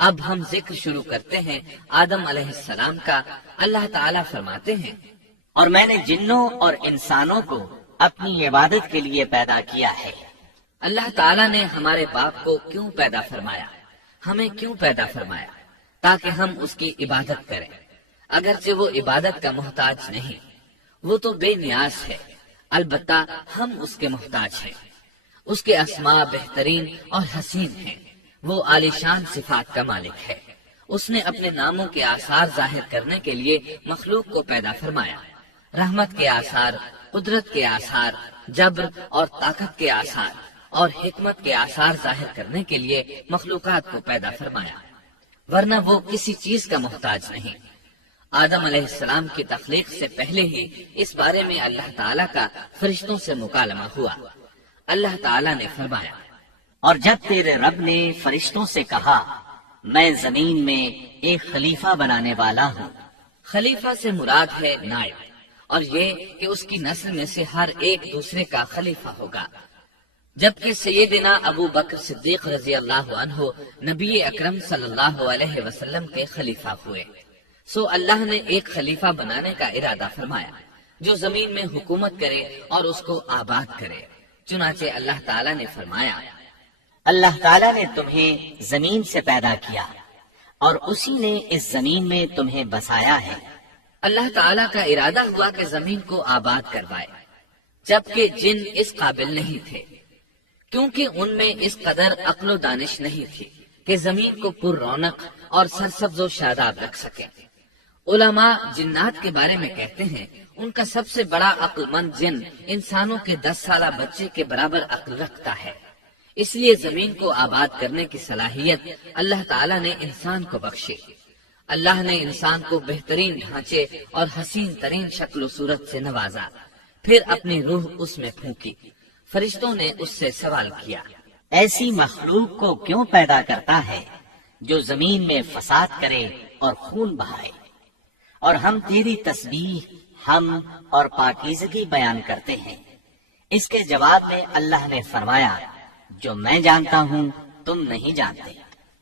اب ہم ذکر شروع کرتے ہیں آدم علیہ السلام کا۔ اللہ تعالیٰ فرماتے ہیں، اور میں نے جنوں اور انسانوں کو اپنی عبادت کے لیے پیدا کیا ہے۔ اللہ تعالیٰ نے ہمارے باپ کو کیوں پیدا فرمایا؟ ہمیں کیوں پیدا فرمایا؟ تاکہ ہم اس کی عبادت کریں، اگرچہ وہ عبادت کا محتاج نہیں، وہ تو بے نیاز ہے، البتہ ہم اس کے محتاج ہیں۔ اس کے اسماء بہترین اور حسین ہیں، وہ عالیشان صفات کا مالک ہے۔ اس نے اپنے ناموں کے آثار ظاہر کرنے کے لیے مخلوق کو پیدا فرمایا، رحمت کے آثار، قدرت کے آثار، جبر اور طاقت کے آثار اور حکمت کے آثار ظاہر کرنے کے لیے مخلوقات کو پیدا فرمایا، ورنہ وہ کسی چیز کا محتاج نہیں۔ آدم علیہ السلام کی تخلیق سے پہلے ہی اس بارے میں اللہ تعالیٰ کا فرشتوں سے مکالمہ ہوا۔ اللہ تعالیٰ نے فرمایا، اور جب تیرے رب نے فرشتوں سے کہا میں زمین میں ایک خلیفہ بنانے والا ہوں۔ خلیفہ سے مراد ہے نائب، اور یہ کہ اس کی نسل میں سے ہر ایک دوسرے کا خلیفہ ہوگا، جبکہ سیدنا ابو بکر صدیق رضی اللہ عنہ نبی اکرم صلی اللہ علیہ وسلم کے خلیفہ ہوئے۔ سو اللہ نے ایک خلیفہ بنانے کا ارادہ فرمایا جو زمین میں حکومت کرے اور اس کو آباد کرے۔ چنانچہ اللہ تعالیٰ نے فرمایا، اللہ تعالیٰ نے تمہیں زمین سے پیدا کیا اور اسی نے اس زمین میں تمہیں بسایا ہے۔ اللہ تعالیٰ کا ارادہ ہوا کہ زمین کو آباد کروائے، جبکہ جن اس قابل نہیں تھے، کیونکہ ان میں اس قدر عقل و دانش نہیں تھی کہ زمین کو پر رونق اور سرسبز و شاداب رکھ سکیں۔ علماء جنات کے بارے میں کہتے ہیں ان کا سب سے بڑا عقل مند جن انسانوں کے 10 سالہ بچے کے برابر عقل رکھتا ہے، اس لیے زمین کو آباد کرنے کی صلاحیت اللہ تعالیٰ نے انسان کو بخشی۔ اللہ نے انسان کو بہترین ڈھانچے اور حسین ترین شکل و صورت سے نوازا، پھر اپنی روح اس میں پھونکی۔ فرشتوں نے اس سے سوال کیا، ایسی مخلوق کو کیوں پیدا کرتا ہے جو زمین میں فساد کرے اور خون بہائے؟ اور ہم تیری تسبیح، حمد اور پاکیزگی بیان کرتے ہیں۔ اس کے جواب میں اللہ نے فرمایا، جو میں جانتا ہوں تم نہیں جانتے۔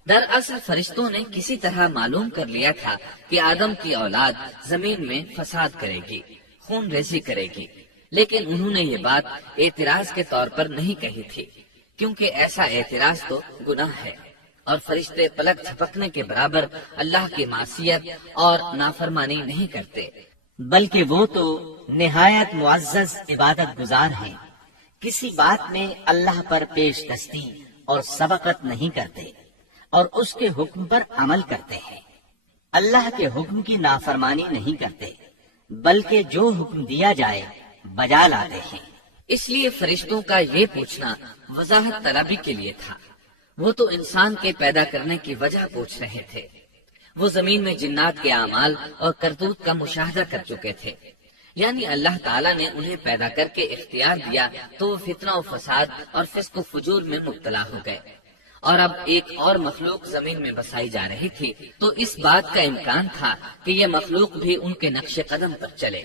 دراصل فرشتوں نے کسی طرح معلوم کر لیا تھا کہ آدم کی اولاد زمین میں فساد کرے گی، خون ریزی کرے گی، لیکن انہوں نے یہ بات اعتراض کے طور پر نہیں کہی تھی، کیونکہ ایسا اعتراض تو گناہ ہے، اور فرشتے پلک جھپکنے کے برابر اللہ کی معصیت اور نافرمانی نہیں کرتے، بلکہ وہ تو نہایت معزز عبادت گزار ہیں، کسی بات میں اللہ پر پیش دستی اور سبقت نہیں کرتے اور اس کے حکم پر عمل کرتے ہیں۔ اللہ کے حکم کی نافرمانی نہیں کرتے، بلکہ جو حکم دیا جائے بجا لاتے ہیں۔ اس لیے فرشتوں کا یہ پوچھنا وضاحت طلبی کے لیے تھا، وہ تو انسان کے پیدا کرنے کی وجہ پوچھ رہے تھے۔ وہ زمین میں جنات کے اعمال اور کرتوت کا مشاہدہ کر چکے تھے، یعنی اللہ تعالیٰ نے انہیں پیدا کر کے اختیار دیا تو وہ فتنہ و فساد اور فسق و فجور میں مبتلا ہو گئے، اور اب ایک اور مخلوق زمین میں بسائی جا رہی تھی، تو اس بات کا امکان تھا کہ یہ مخلوق بھی ان کے نقش قدم پر چلے۔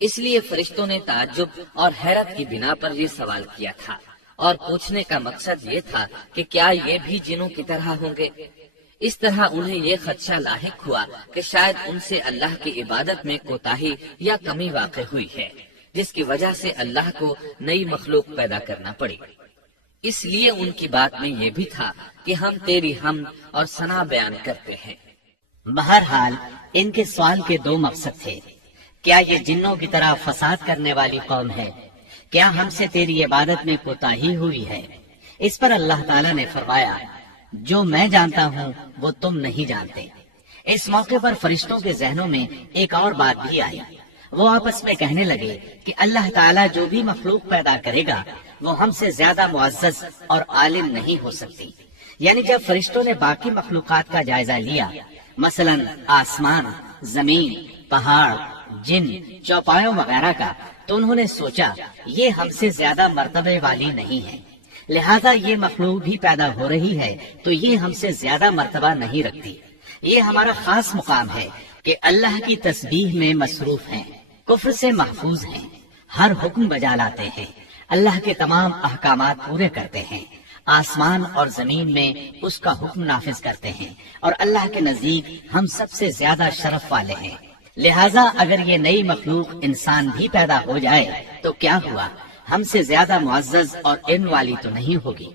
اس لیے فرشتوں نے تعجب اور حیرت کی بنا پر یہ سوال کیا تھا، اور پوچھنے کا مقصد یہ تھا کہ کیا یہ بھی جنوں کی طرح ہوں گے؟ اس طرح انہیں یہ خدشہ لاحق ہوا کہ شاید ان سے اللہ کی عبادت میں کوتاہی یا کمی واقع ہوئی ہے، جس کی وجہ سے اللہ کو نئی مخلوق پیدا کرنا پڑی۔ اس لیے ان کی بات میں یہ بھی تھا کہ ہم تیری حمد اور ثنا بیان کرتے ہیں۔ بہرحال ان کے سوال کے 2 مقصد تھے، کیا یہ جنوں کی طرح فساد کرنے والی قوم ہے؟ کیا ہم سے تیری عبادت میں کوتاہی ہوئی ہے؟ اس پر اللہ تعالیٰ نے فرمایا، جو میں جانتا ہوں وہ تم نہیں جانتے۔ اس موقع پر فرشتوں کے ذہنوں میں ایک اور بات بھی آئی، وہ آپس میں کہنے لگے کہ اللہ تعالیٰ جو بھی مخلوق پیدا کرے گا وہ ہم سے زیادہ معزز اور عالم نہیں ہو سکتی۔ یعنی جب فرشتوں نے باقی مخلوقات کا جائزہ لیا، مثلا آسمان، زمین، پہاڑ، جن، چوپایوں وغیرہ کا، تو انہوں نے سوچا یہ ہم سے زیادہ مرتبے والی نہیں ہے، لہذا یہ مخلوق بھی پیدا ہو رہی ہے تو یہ ہم سے زیادہ مرتبہ نہیں رکھتی۔ یہ ہمارا خاص مقام ہے کہ اللہ کی تسبیح میں مصروف ہیں، کفر سے محفوظ ہیں، ہر حکم بجا لاتے ہیں، اللہ کے تمام احکامات پورے کرتے ہیں، آسمان اور زمین میں اس کا حکم نافذ کرتے ہیں، اور اللہ کے نزدیک ہم سب سے زیادہ شرف والے ہیں۔ لہٰذا اگر یہ نئی مخلوق انسان بھی پیدا ہو جائے تو کیا ہوا، ہم سے زیادہ معزز اور علم والی تو نہیں ہوگی۔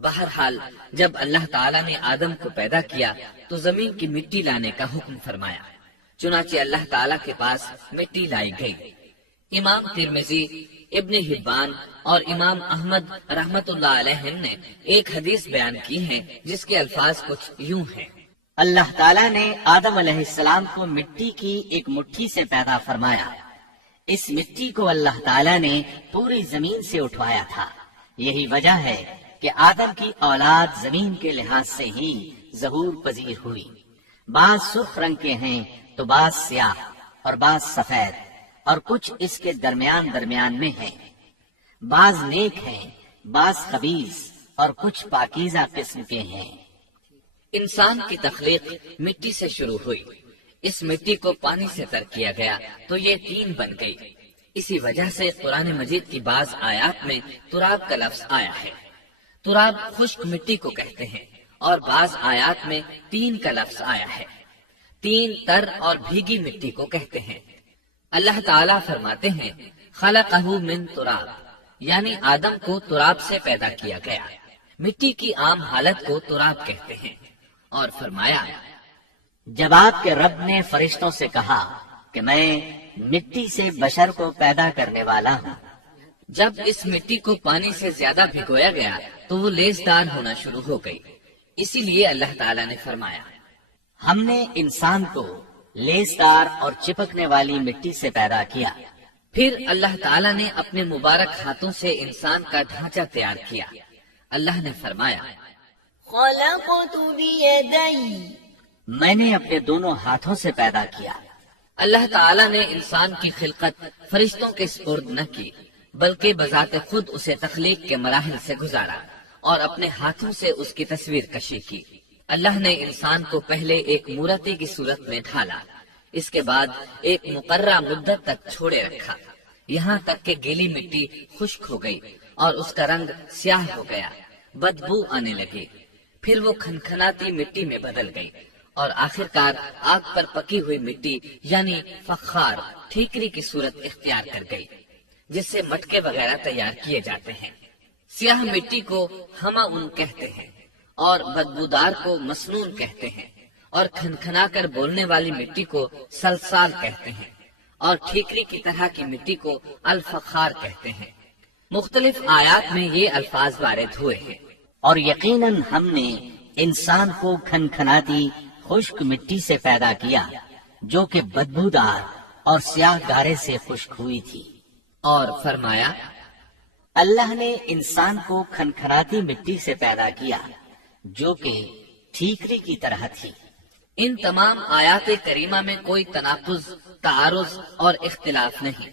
بہرحال جب اللہ تعالیٰ نے آدم کو پیدا کیا تو زمین کی مٹی لانے کا حکم فرمایا، چنانچہ اللہ تعالیٰ کے پاس مٹی لائی گئی۔ امام ترمذی، ابن حبان اور امام احمد رحمت اللہ علیہ نے ایک حدیث بیان کی ہے جس کے الفاظ کچھ یوں ہیں: اللہ تعالیٰ نے آدم علیہ السلام کو مٹی کی ایک مٹھی سے پیدا فرمایا۔ اس مٹی کو اللہ تعالیٰ نے پوری زمین سے اٹھوایا تھا۔ یہی وجہ ہے کہ آدم کی اولاد زمین کے لحاظ سے ہی ظہور پذیر ہوئی۔ بعض سرخ رنگ کے ہیں تو بعض سیاہ اور بعض سفید، اور کچھ اس کے درمیان میں ہیں۔ بعض نیک ہیں، بعض خبیث، اور کچھ پاکیزہ قسم کے ہیں۔ انسان کی تخلیق مٹی سے شروع ہوئی۔ اس مٹی کو پانی سے تر کیا گیا تو یہ طین بن گئی۔ اسی وجہ سے قرآن مجید کی بعض آیات میں تراب کا لفظ آیا ہے۔ تراب خشک مٹی کو کہتے ہیں، اور بعض آیات میں طین کا لفظ آیا ہے۔ طین تر اور بھیگی مٹی کو کہتے ہیں۔ اللہ تعالیٰ فرماتے ہیں خلقہ من تراب، یعنی آدم کو تراب سے پیدا کیا گیا۔ مٹی کی عام حالت کو تراب کہتے ہیں، اور فرمایا جب آپ کے رب نے فرشتوں سے کہا کہ میں مٹی سے بشر کو پیدا کرنے والا ہوں، جب اس مٹی کو پانی سے زیادہ بھگویا گیا تو وہ لیسدار ہونا شروع ہو گئی۔ اسی لیے اللہ تعالیٰ نے فرمایا ہم نے انسان کو لیسدار اور چپکنے والی مٹی سے پیدا کیا۔ پھر اللہ تعالیٰ نے اپنے مبارک ہاتھوں سے انسان کا ڈھانچہ تیار کیا۔ اللہ نے فرمایا خلقت بیدی، میں نے اپنے دونوں ہاتھوں سے پیدا کیا۔ اللہ تعالیٰ نے انسان کی خلقت فرشتوں کے سپرد نہ کی، بلکہ بذات خود اسے تخلیق کے مراحل سے گزارا اور اپنے ہاتھوں سے اس کی تصویر کشی کی۔ اللہ نے انسان کو پہلے ایک مورتی کی صورت میں ڈھالا، اس کے بعد ایک مقررہ مدت تک چھوڑے رکھا، یہاں تک کہ گیلی مٹی خشک ہو گئی اور اس کا رنگ سیاہ ہو گیا، بدبو آنے لگی۔ پھر وہ کھنکھناتی مٹی میں بدل گئی اور آخرکار آگ پر پکی ہوئی مٹی یعنی فخار ٹھیکری کی صورت اختیار کر گئی، جس سے مٹکے وغیرہ تیار کیے جاتے ہیں۔ سیاہ مٹی کو ہماون کہتے ہیں اور بدبودار کو مسنون کہتے ہیں، اور کھنکھنا کر بولنے والی مٹی کو سلسال کہتے ہیں، اور ٹھیکری کی طرح کی مٹی کو الفخار کہتے ہیں۔ مختلف آیات میں یہ الفاظ وارد ہوئے ہیں۔ اور یقیناً ہم نے انسان کو کھنکھناتی خشک مٹی سے پیدا کیا جو کہ بدبودار اور سیاہ گارے سے خشک ہوئی تھی۔ اور فرمایا اللہ نے انسان کو کھنکھناتی مٹی سے پیدا کیا جو کہ ٹھیکری کی طرح تھی۔ ان تمام آیات کریمہ میں کوئی تناقض، تعارض اور اختلاف نہیں،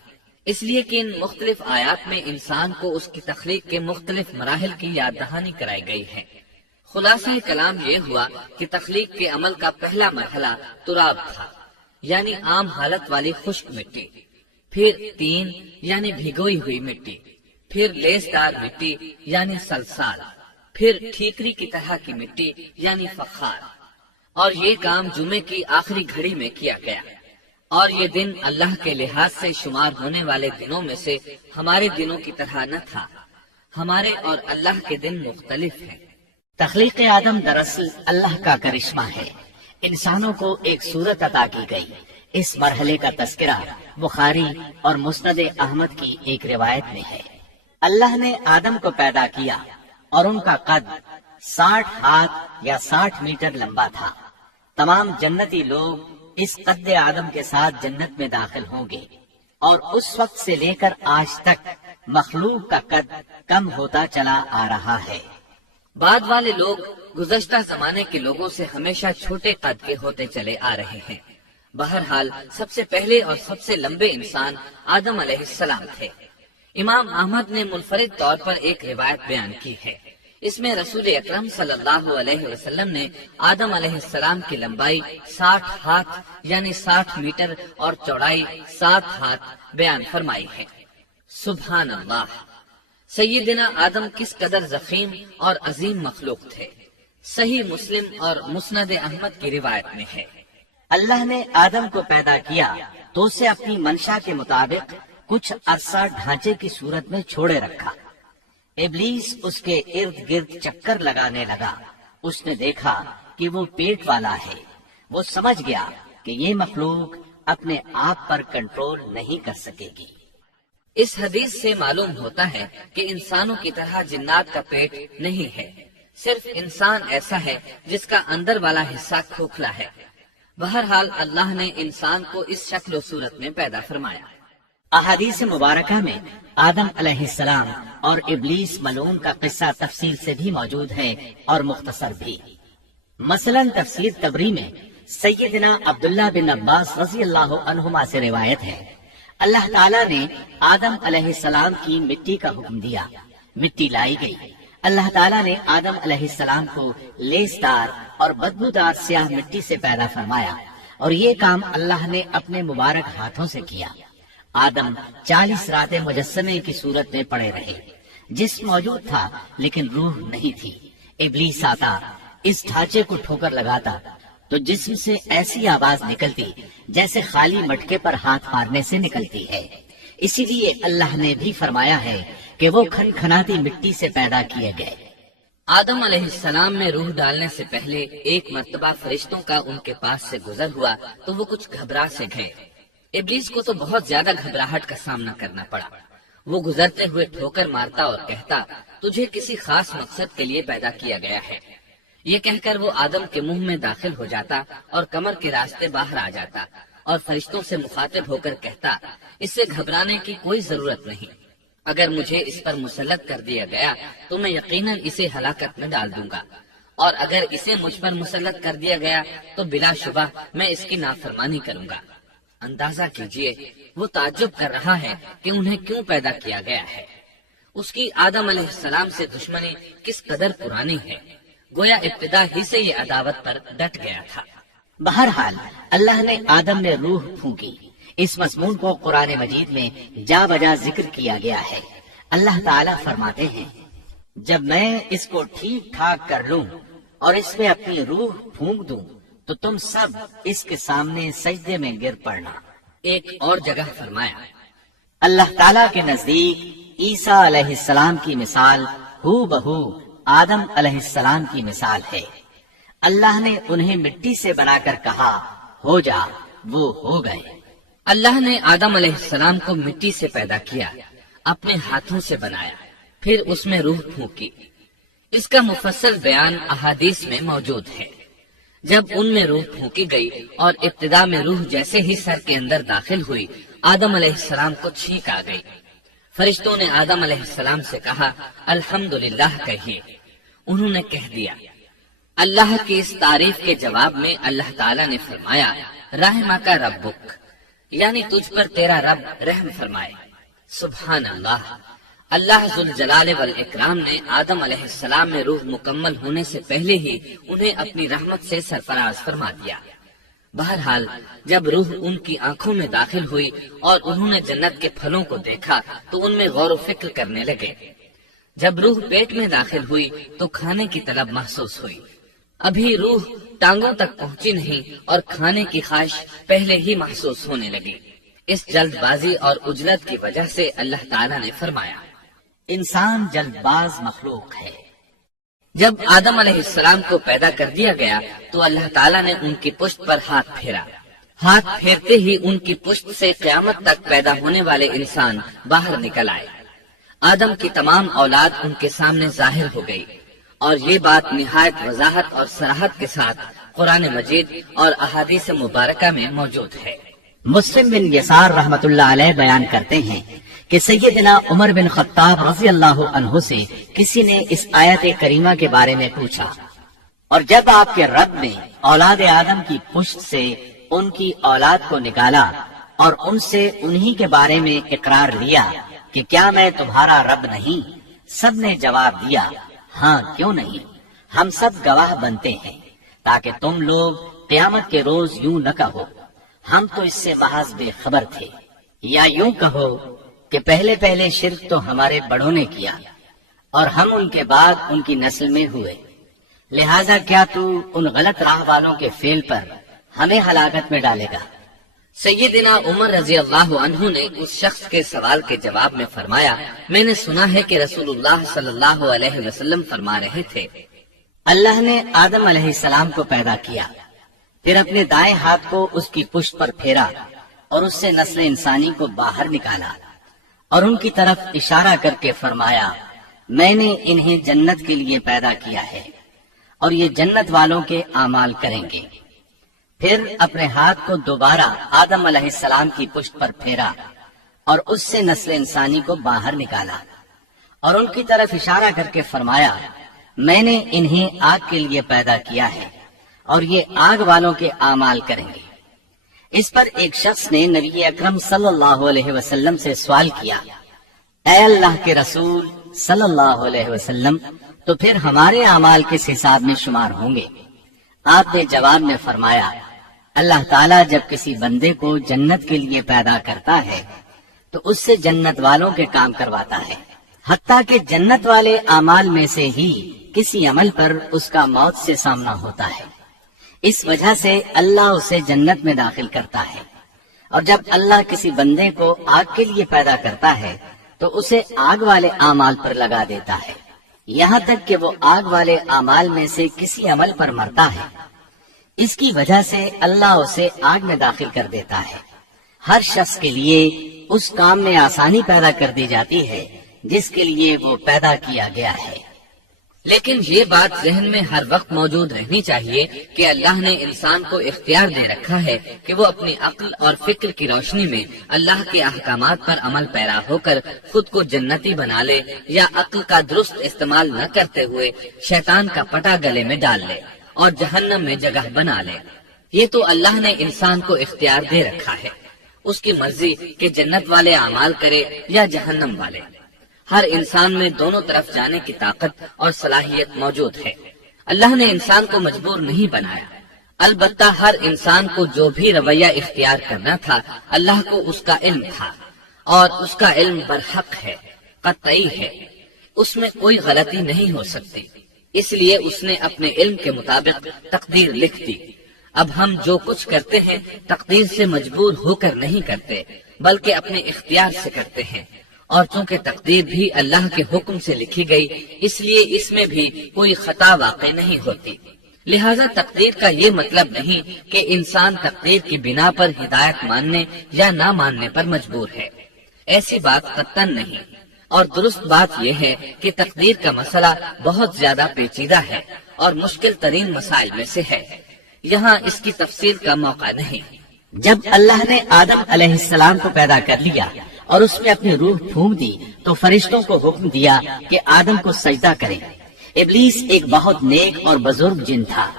اس لیے کہ ان مختلف آیات میں انسان کو اس کی تخلیق کے مختلف مراحل کی یاد دہانی کرائی گئی ہے۔ خلاصہ کلام یہ ہوا کہ تخلیق کے عمل کا پہلا مرحلہ تراب تھا، یعنی عام حالت والی خشک مٹی، پھر طین یعنی بھگوئی ہوئی مٹی، پھر لیسدار مٹی یعنی سلسال، پھر ٹھیکری کی طرح کی مٹی یعنی فخار۔ اور یہ کام جمعے کی آخری گھڑی میں کیا گیا، اور یہ دن اللہ کے لحاظ سے شمار ہونے والے دنوں میں سے ہمارے دنوں کی طرح نہ تھا۔ ہمارے اور اللہ کے دن مختلف ہیں۔ تخلیق آدم دراصل اللہ کا کرشمہ ہے۔ انسانوں کو ایک صورت عطا کی گئی۔ اس مرحلے کا تذکرہ بخاری اور مسند احمد کی ایک روایت میں ہے۔ اللہ نے آدم کو پیدا کیا اور ان کا قد 60 ہاتھ یا 60 میٹر لمبا تھا۔ تمام جنتی لوگ اس قد آدم کے ساتھ جنت میں داخل ہوں گے، اور اس وقت سے لے کر آج تک مخلوق کا قد کم ہوتا چلا آ رہا ہے۔ بعد والے لوگ گزشتہ زمانے کے لوگوں سے ہمیشہ چھوٹے قد کے ہوتے چلے آ رہے ہیں۔ بہرحال سب سے پہلے اور سب سے لمبے انسان آدم علیہ السلام تھے۔ امام احمد نے منفرد طور پر ایک روایت بیان کی ہے۔ اس میں رسول اکرم صلی اللہ علیہ وسلم نے آدم علیہ السلام کی لمبائی 60 ہاتھ یعنی 60 میٹر اور چوڑائی 7 ہاتھ بیان فرمائی ہے۔ سبحان اللہ، سیدنا آدم کس قدر ضخیم اور عظیم مخلوق تھے، صحیح مسلم اور مسند احمد کی روایت میں ہے۔ اللہ نے آدم کو پیدا کیا تو اسے اپنی منشا کے مطابق کچھ عرصہ ڈھانچے کی صورت میں چھوڑے رکھا۔ ابلیس اس کے ارد گرد چکر لگانے لگا۔ اس نے دیکھا کہ وہ پیٹ والا ہے۔ وہ سمجھ گیا کہ یہ مخلوق اپنے آپ پر کنٹرول نہیں کر سکے گی۔ اس حدیث سے معلوم ہوتا ہے کہ انسانوں کی طرح جنات کا پیٹ نہیں ہے، صرف انسان ایسا ہے جس کا اندر والا حصہ کھوکھلا ہے۔ بہرحال اللہ نے انسان کو اس شکل و صورت میں پیدا فرمایا۔ احادیث مبارکہ میں آدم علیہ السلام اور ابلیس ملعون کا قصہ تفصیل سے بھی موجود ہے اور مختصر بھی۔ مثلا تفسیر تبری میں سیدنا عبداللہ بن عباس رضی اللہ عنہما سے روایت ہے، اللہ تعالیٰ نے آدم علیہ السلام کی مٹی کا حکم دیا، مٹی لائی گئی۔ اللہ تعالیٰ نے آدم علیہ السلام کو لیسدار اور بدبودار سیاہ مٹی سے پیدا فرمایا، اور یہ کام اللہ نے اپنے مبارک ہاتھوں سے کیا۔ آدم 40 راتیں مجسمے کی صورت میں پڑے رہے، جسم موجود تھا لیکن روح نہیں تھی۔ ابلیس آتا، اس ڈھانچے کو ٹھوکر لگاتا تو جسم سے ایسی آواز نکلتی جیسے خالی مٹکے پر ہاتھ مارنے سے نکلتی ہے۔ اسی لیے اللہ نے بھی فرمایا ہے کہ وہ کھن کھناتی مٹی سے پیدا کیے گئے۔ آدم علیہ السلام میں روح ڈالنے سے پہلے ایک مرتبہ فرشتوں کا ان کے پاس سے گزر ہوا تو وہ کچھ گھبرا سے گئے۔ ابلیس کو تو بہت زیادہ گھبراہٹ کا سامنا کرنا پڑا۔ وہ گزرتے ہوئے ٹھوکر مارتا اور کہتا، تجھے کسی خاص مقصد کے لیے پیدا کیا گیا ہے۔ یہ کہہ کر وہ آدم کے منہ میں داخل ہو جاتا اور کمر کے راستے باہر آ جاتا اور فرشتوں سے مخاطب ہو کر کہتا، اس سے گھبرانے کی کوئی ضرورت نہیں۔ اگر مجھے اس پر مسلط کر دیا گیا تو میں یقیناً اسے ہلاکت میں ڈال دوں گا، اور اگر اسے مجھ پر مسلط کر دیا گیا تو بلا شبہ میں اس کی نافرمانی کروں گا۔ اندازہ کیجئے وہ تعجب کر رہا ہے کہ انہیں کیوں پیدا کیا گیا ہے۔ اس کی آدم علیہ السلام سے دشمنی کس قدر پرانی ہے، گویا ابتدا ہی سے یہ عداوت پر ڈٹ گیا تھا۔ بہرحال اللہ نے آدم میں روح پھونکی۔ اس مضمون کو قرآن مجید میں جا بجا ذکر کیا گیا ہے۔ اللہ تعالیٰ فرماتے ہیں، جب میں اس کو ٹھیک ٹھاک کر لوں اور اس میں اپنی روح پھونک دوں تو تم سب اس کے سامنے سجدے میں گر پڑنا۔ ایک اور جگہ فرمایا، اللہ تعالیٰ کے نزدیک عیسیٰ علیہ السلام کی مثال ہو بہو آدم علیہ السلام کی مثال ہے۔ اللہ نے انہیں مٹی سے بنا کر کہا، ہو جا، وہ ہو گئے۔ اللہ نے آدم علیہ السلام کو مٹی سے پیدا کیا، اپنے ہاتھوں سے بنایا، پھر اس میں روح پھونکی۔ اس کا مفصل بیان احادیث میں موجود ہے۔ جب ان میں روح پھونکی گئی اور ابتدا میں روح جیسے ہی سر کے اندر داخل ہوئی، آدم علیہ السلام کو چھینک آ گئی۔ فرشتوں نے آدم علیہ السلام سے کہا، الحمدللہ کہیے۔ انہوں نے کہہ دیا۔ اللہ کی اس تعریف کے جواب میں اللہ تعالیٰ نے فرمایا، رحمک ربک، یعنی تجھ پر تیرا رب رحم فرمائے۔ سبحان اللہ، اللہ ذوالجلال والاکرام نے آدم علیہ السلام میں روح مکمل ہونے سے پہلے ہی انہیں اپنی رحمت سے سرفراز فرما دیا۔ بہرحال جب روح ان کی آنکھوں میں داخل ہوئی اور انہوں نے جنت کے پھلوں کو دیکھا تو ان میں غور و فکر کرنے لگے۔ جب روح پیٹ میں داخل ہوئی تو کھانے کی طلب محسوس ہوئی۔ ابھی روح ٹانگوں تک پہنچی نہیں اور کھانے کی خواہش پہلے ہی محسوس ہونے لگی۔ اس جلد بازی اور عجلت کی وجہ سے اللہ تعالیٰ نے فرمایا، انسان جلد باز مخلوق ہے۔ جب آدم علیہ السلام کو پیدا کر دیا گیا تو اللہ تعالیٰ نے ان کی پشت پر ہاتھ پھیرا۔ ہاتھ پھیرتے ہی ان کی پشت سے قیامت تک پیدا ہونے والے انسان باہر نکل آئے۔ آدم کی تمام اولاد ان کے سامنے ظاہر ہو گئی، اور یہ بات نہایت وضاحت اور صراحت کے ساتھ قرآن مجید اور احادیث مبارکہ میں موجود ہے۔ مسلم بن یسار رحمت اللہ علیہ بیان کرتے ہیں کہ سیدنا عمر بن خطاب رضی اللہ عنہ سے کسی نے اس آیت کریمہ کے بارے میں پوچھا، اور جب آپ کے رب نے اولاد آدم کی پشت سے ان کی اولاد کو نکالا اور ان سے انہی کے بارے میں اقرار لیا کہ کیا میں تمہارا رب نہیں، سب نے جواب دیا، ہاں کیوں نہیں، ہم سب گواہ بنتے ہیں، تاکہ تم لوگ قیامت کے روز یوں نہ کہو ہم تو اس سے محض بے خبر تھے، یا یوں کہو کہ پہلے پہلے شرک تو ہمارے بڑوں نے کیا اور ہم ان کے بعد ان کی نسل میں ہوئے، لہذا کیا تو ان غلط راہ والوں کے فعل پر ہمیں ہلاکت میں ڈالے گا؟ سیدنا عمر رضی اللہ عنہ نے اس شخص کے سوال کے جواب میں فرمایا، میں نے سنا ہے کہ رسول اللہ صلی اللہ علیہ وسلم فرما رہے تھے، اللہ نے آدم علیہ السلام کو پیدا کیا، پھر اپنے دائیں ہاتھ کو اس کی پشت پر پھیرا اور اس سے نسل انسانی کو باہر نکالا اور ان کی طرف اشارہ کر کے فرمایا، میں نے انہیں جنت کے لیے پیدا کیا ہے اور یہ جنت والوں کے اعمال کریں گے۔ پھر اپنے ہاتھ کو دوبارہ آدم علیہ السلام کی پشت پر پھیرا اور اس سے نسل انسانی کو باہر نکالا اور ان کی طرف اشارہ کر کے فرمایا، میں نے انہیں آگ کے لیے پیدا کیا ہے اور یہ آگ والوں کے اعمال کریں گے۔ اس پر ایک شخص نے نبی اکرم صلی اللہ علیہ وسلم سے سوال کیا، اے اللہ کے رسول صلی اللہ علیہ وسلم، تو پھر ہمارے اعمال کس حساب میں شمار ہوں گے؟ آپ نے جواب میں فرمایا، اللہ تعالیٰ جب کسی بندے کو جنت کے لیے پیدا کرتا ہے تو اس سے جنت والوں کے کام کرواتا ہے، حتیٰ کہ جنت والے اعمال میں سے ہی کسی عمل پر اس کا موت سے سامنا ہوتا ہے، اس وجہ سے اللہ اسے جنت میں داخل کرتا ہے، اور جب اللہ کسی بندے کو آگ کے لیے پیدا کرتا ہے تو اسے آگ والے اعمال پر لگا دیتا ہے، یہاں تک کہ وہ آگ والے اعمال میں سے کسی عمل پر مرتا ہے، اس کی وجہ سے اللہ اسے آگ میں داخل کر دیتا ہے۔ ہر شخص کے لیے اس کام میں آسانی پیدا کر دی جاتی ہے جس کے لیے وہ پیدا کیا گیا ہے۔ لیکن یہ بات ذہن میں ہر وقت موجود رہنی چاہیے کہ اللہ نے انسان کو اختیار دے رکھا ہے کہ وہ اپنی عقل اور فکر کی روشنی میں اللہ کے احکامات پر عمل پیرا ہو کر خود کو جنتی بنا لے، یا عقل کا درست استعمال نہ کرتے ہوئے شیطان کا پٹا گلے میں ڈال لے اور جہنم میں جگہ بنا لے۔ یہ تو اللہ نے انسان کو اختیار دے رکھا ہے، اس کی مرضی کہ جنت والے اعمال کرے یا جہنم والے۔ ہر انسان میں دونوں طرف جانے کی طاقت اور صلاحیت موجود ہے۔ اللہ نے انسان کو مجبور نہیں بنایا، البتہ ہر انسان کو جو بھی رویہ اختیار کرنا تھا اللہ کو اس کا علم تھا، اور اس کا علم برحق ہے، قطعی ہے، اس میں کوئی غلطی نہیں ہو سکتی، اس لیے اس نے اپنے علم کے مطابق تقدیر لکھ دی۔ اب ہم جو کچھ کرتے ہیں تقدیر سے مجبور ہو کر نہیں کرتے، بلکہ اپنے اختیار سے کرتے ہیں، اور چونکہ تقدیر بھی اللہ کے حکم سے لکھی گئی اس لیے اس میں بھی کوئی خطا واقع نہیں ہوتی۔ لہذا تقدیر کا یہ مطلب نہیں کہ انسان تقدیر کی بنا پر ہدایت ماننے یا نہ ماننے پر مجبور ہے، ایسی بات قطعاً نہیں۔ اور درست بات یہ ہے کہ تقدیر کا مسئلہ بہت زیادہ پیچیدہ ہے اور مشکل ترین مسائل میں سے ہے، یہاں اس کی تفصیل کا موقع نہیں۔ جب اللہ نے آدم علیہ السلام کو پیدا کر لیا اور اس میں اپنی روح پھونک دی تو فرشتوں کو حکم دیا کہ آدم کو سجدہ کریں۔ ابلیس ایک بہت نیک اور بزرگ جن تھا،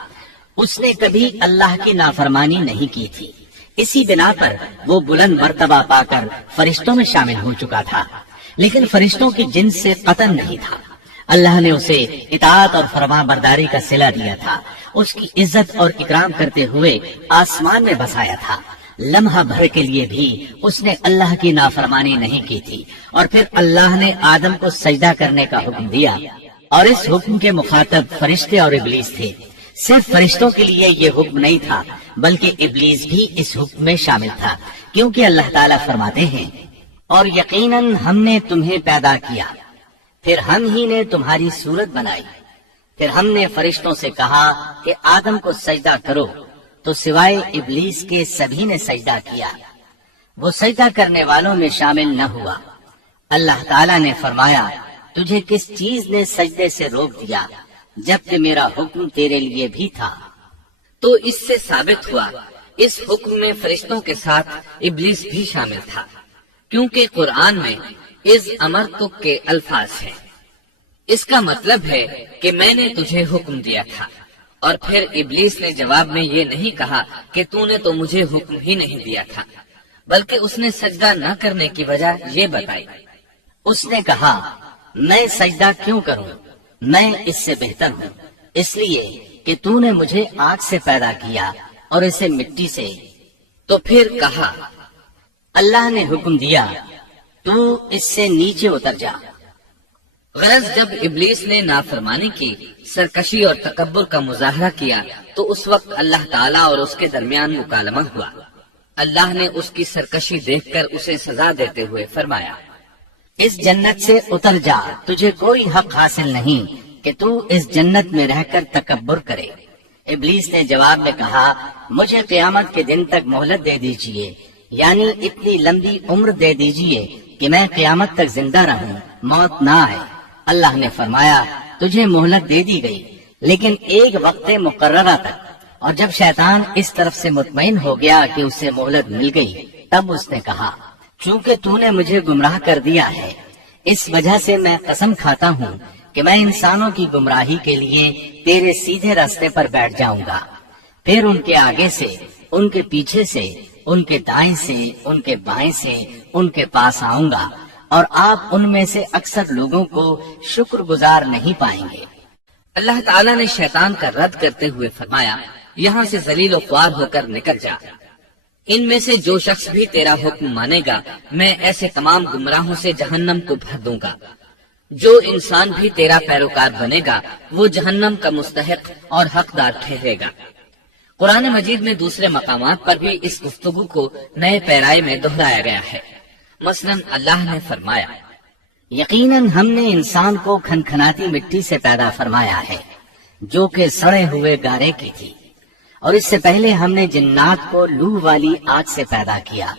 اس نے کبھی اللہ کی نافرمانی نہیں کی تھی، اسی بنا پر وہ بلند مرتبہ پا کر فرشتوں میں شامل ہو چکا تھا، لیکن فرشتوں کی جنس سے قطن نہیں تھا۔ اللہ نے اسے اطاعت اور فرما برداری کا صلہ دیا تھا، اس کی عزت اور اکرام کرتے ہوئے آسمان میں بسایا تھا، لمحہ بھر کے لیے بھی اس نے اللہ کی نافرمانی نہیں کی تھی، اور پھر اللہ نے آدم کو سجدہ کرنے کا حکم دیا، اور اس حکم کے مخاطب فرشتے اور ابلیس تھے۔ صرف فرشتوں کے لیے یہ حکم نہیں تھا بلکہ ابلیس بھی اس حکم میں شامل تھا، کیونکہ اللہ تعالیٰ فرماتے ہیں، اور یقیناً ہم نے تمہیں پیدا کیا، پھر ہم ہی نے تمہاری صورت بنائی، پھر ہم نے فرشتوں سے کہا کہ آدم کو سجدہ کرو، تو سوائے ابلیس کے سبھی نے سجدہ کیا، وہ سجدہ کرنے والوں میں شامل نہ ہوا۔ اللہ تعالیٰ نے فرمایا، تجھے کس چیز نے سجدے سے روک دیا جبکہ میرا حکم تیرے لیے بھی تھا؟ تو اس سے ثابت ہوا اس حکم میں فرشتوں کے ساتھ ابلیس بھی شامل تھا، کیونکہ قرآن میں اذ امرتک کے الفاظ ہیں۔ اس کا مطلب ہے کہ میں نے تجھے حکم دیا تھا، اور پھر ابلیس نے جواب میں یہ نہیں کہا کہ تو نے تو مجھے حکم ہی نہیں دیا تھا، بلکہ اس نے سجدہ نہ کرنے کی وجہ یہ بتائی۔ اس نے کہا، میں سجدہ کیوں کروں، میں اس سے بہتر ہوں، اس لیے کہ تو نے مجھے آگ سے پیدا کیا اور اسے مٹی سے۔ تو پھر کہا، اللہ نے حکم دیا، تو اس سے نیچے اتر جا۔ غرض جب ابلیس نے نافرمانی کی، سرکشی اور تکبر کا مظاہرہ کیا تو اس وقت اللہ تعالیٰ اور اس کے درمیان مکالمہ ہوا۔ اللہ نے اس کی سرکشی دیکھ کر اسے سزا دیتے ہوئے فرمایا، اس جنت سے اتر جا، تجھے کوئی حق حاصل نہیں کہ تو اس جنت میں رہ کر تکبر کرے۔ ابلیس نے جواب میں کہا، مجھے قیامت کے دن تک مہلت دے دیجئے، یعنی اتنی لمبی عمر دے دیجئے کہ میں قیامت تک زندہ رہوں، موت نہ آئے۔ اللہ نے فرمایا، تجھے مہلت دے دی گئی لیکن ایک وقت مقررہ تک۔ اور جب شیطان اس طرف سے مطمئن ہو گیا کہ اسے مہلت مل گئی، تب اس نے کہا، چونکہ تو نے مجھے گمراہ کر دیا ہے، اس وجہ سے میں قسم کھاتا ہوں کہ میں انسانوں کی گمراہی کے لیے تیرے سیدھے راستے پر بیٹھ جاؤں گا، پھر ان کے آگے سے، ان کے پیچھے سے، ان کے دائیں سے، ان کے بائیں سے، ان کے پاس آؤں گا، اور آپ ان میں سے اکثر لوگوں کو شکر گزار نہیں پائیں گے۔ اللہ تعالیٰ نے شیطان کا رد کرتے ہوئے فرمایا، یہاں سے ذلیل و خوار ہو کر نکل جا۔ ان میں سے جو شخص بھی تیرا حکم مانے گا، میں ایسے تمام گمراہوں سے جہنم کو بھر دوں گا۔ جو انسان بھی تیرا پیروکار بنے گا، وہ جہنم کا مستحق اور حقدار ٹھہرے گا۔ قرآن مجید میں دوسرے مقامات پر بھی اس گفتگو کو نئے پیرائے میں دہرایا گیا ہے۔ مثلا اللہ نے فرمایا، یقیناً ہم نے انسان کو کھنکھناتی مٹی سے پیدا فرمایا ہے جو کہ سڑے ہوئے گارے کی تھی، اور اس سے پہلے ہم نے جنات کو لو والی آگ سے پیدا کیا۔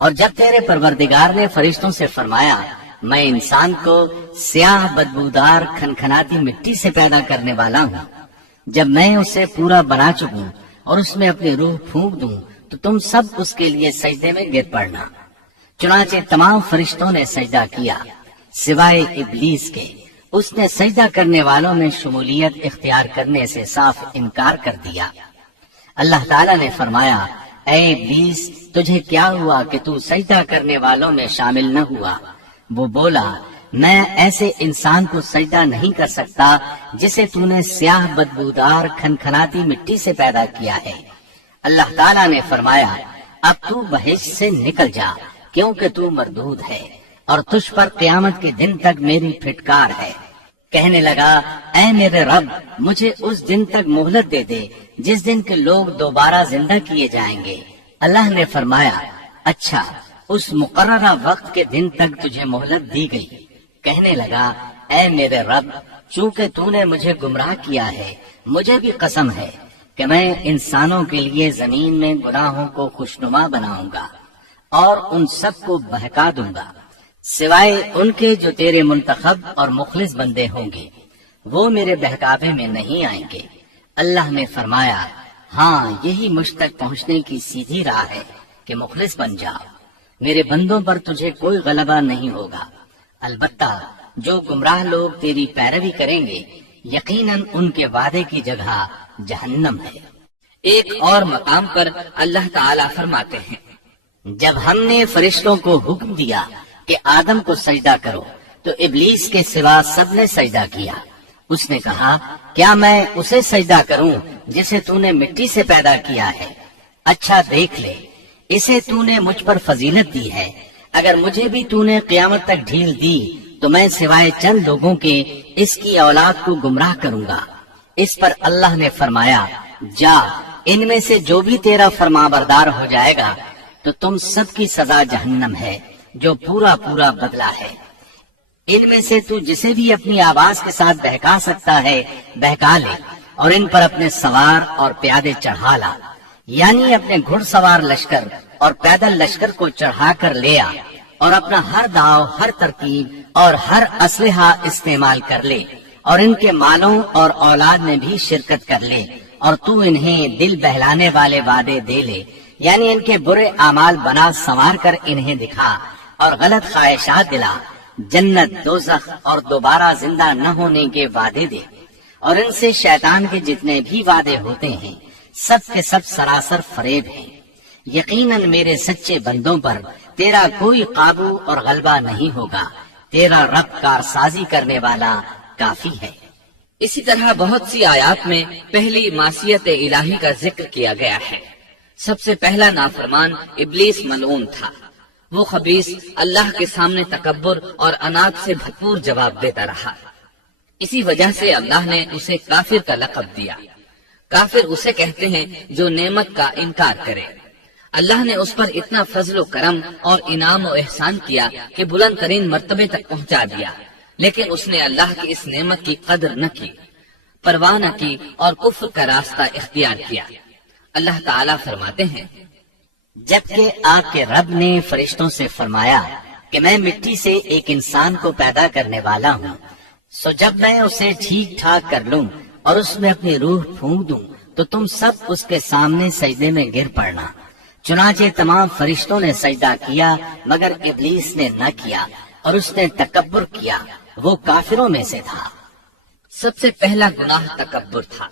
اور جب تیرے پروردگار نے فرشتوں سے فرمایا، میں انسان کو سیاہ بدبودار کھنکھناتی مٹی سے پیدا کرنے والا ہوں، جب میں اسے پورا بنا چکوں اور اس میں اپنی روح پھونک دوں تو تم سب اس کے لیے سجدے میں گر پڑنا۔ چنانچہ تمام فرشتوں نے سجدہ کیا سوائے ابلیس کے۔ اس نے سجدہ کرنے والوں میں شمولیت اختیار کرنے سے صاف انکار کر دیا۔ اللہ تعالیٰ نے فرمایا، اے ابلیس، تجھے کیا ہوا کہ تو سجدہ کرنے والوں میں شامل نہ ہوا؟ وہ بولا، میں ایسے انسان کو سجدہ نہیں کر سکتا جسے تو نے سیاہ بدبودار کھنکھناتی مٹی سے پیدا کیا ہے۔ اللہ تعالیٰ نے فرمایا، اب تو بہشت سے نکل جا کیونکہ تو مردود ہے اور تجھ پر قیامت کے دن تک میری پھٹکار ہے۔ کہنے لگا، اے میرے رب، مجھے اس دن تک مہلت دے دے جس دن کے لوگ دوبارہ زندہ کیے جائیں گے۔ اللہ نے فرمایا، اچھا، اس مقررہ وقت کے دن تک تجھے مہلت دی گئی۔ کہنے لگا، اے میرے رب، چونکہ تو نے مجھے گمراہ کیا ہے، مجھے بھی قسم ہے کہ میں انسانوں کے لیے زمین میں گناہوں کو خوشنما بناؤں گا اور ان سب کو بہکا دوں گا سوائے ان کے جو تیرے منتخب اور مخلص بندے ہوں گے، وہ میرے بہکاوے میں نہیں آئیں گے۔ اللہ نے فرمایا، ہاں، یہی مجھ تک پہنچنے کی سیدھی راہ ہے کہ مخلص بن جاؤ، میرے بندوں پر تجھے کوئی غلبہ نہیں ہوگا۔ البتہ جو گمراہ لوگ تیری پیروی کریں گے، یقیناً ان کے وعدے کی جگہ جہنم ہے۔ ایک اور مقام پر اللہ تعالیٰ فرماتے ہیں، جب ہم نے فرشتوں کو حکم دیا کہ آدم کو سجدہ کرو تو ابلیس کے سوا سب نے سجدہ کیا۔ اس نے کہا، کیا میں اسے سجدہ کروں جسے تو نے مٹی سے پیدا کیا ہے؟ اچھا دیکھ لے، اسے تو نے مجھ پر فضیلت دی ہے، اگر مجھے بھی تو نے قیامت تک ڈھیل دی تو میں سوائے چند لوگوں کے اس کی اولاد کو گمراہ کروں گا۔ اس پر اللہ نے فرمایا، جا، ان میں سے جو بھی تیرا فرمانبردار ہو جائے گا تو تم سب کی سزا جہنم ہے جو پورا پورا بدلہ ہے۔ ان میں سے تو جسے بھی اپنی آواز کے ساتھ بہکا سکتا ہے بہکا لے، اور ان پر اپنے سوار اور پیادے چڑھا لا، یعنی اپنے گھڑ سوار لشکر اور پیدل لشکر کو چڑھا کر لے آ، اور اپنا ہر داؤ، ہر ترکیب اور ہر اسلحہ استعمال کر لے، اور ان کے مالوں اور اولاد میں بھی شرکت کر لے، اور تو انہیں دل بہلانے والے وعدے دے لے، یعنی ان کے برے اعمال بنا سنوار کر انہیں دکھا اور غلط خواہشات دلا، جنت، دوزخ اور دوبارہ زندہ نہ ہونے کے وعدے دے، اور ان سے شیطان کے جتنے بھی وعدے ہوتے ہیں سب کے سب سراسر فریب ہیں۔ یقیناً میرے سچے بندوں پر تیرا کوئی قابو اور غلبہ نہیں ہوگا، تیرا رب کارسازی کرنے والا کافی ہے۔ اسی طرح بہت سی آیات میں پہلی معصیت الہی کا ذکر کیا گیا ہے۔ سب سے پہلا نافرمان ابلیس ملعون تھا۔ وہ خبیث اللہ کے سامنے تکبر اور انات سے بھرپور جواب دیتا رہا۔ اسی وجہ سے اللہ نے اسے کافر کا لقب دیا۔ کافر اسے کہتے ہیں جو نعمت کا انکار کرے۔ اللہ نے اس پر اتنا فضل و کرم اور انعام و احسان کیا کہ بلند ترین مرتبے تک پہنچا دیا، لیکن اس نے اللہ کی اس نعمت کی قدر نہ کی، پرواہ نہ کی اور کفر کا راستہ اختیار کیا۔ اللہ تعالیٰ فرماتے ہیں، جبکہ آپ کے رب نے فرشتوں سے فرمایا کہ میں مٹی سے ایک انسان کو پیدا کرنے والا ہوں، سو جب میں اسے ٹھیک ٹھاک کر لوں اور اس میں اپنی روح پھونک دوں تو تم سب اس کے سامنے سجدے میں گر پڑنا۔ چنانچہ تمام فرشتوں نے سجدہ کیا مگر ابلیس نے نہ کیا اور اس نے تکبر کیا، وہ کافروں میں سے تھا۔ سب سے پہلا گناہ تکبر تھا،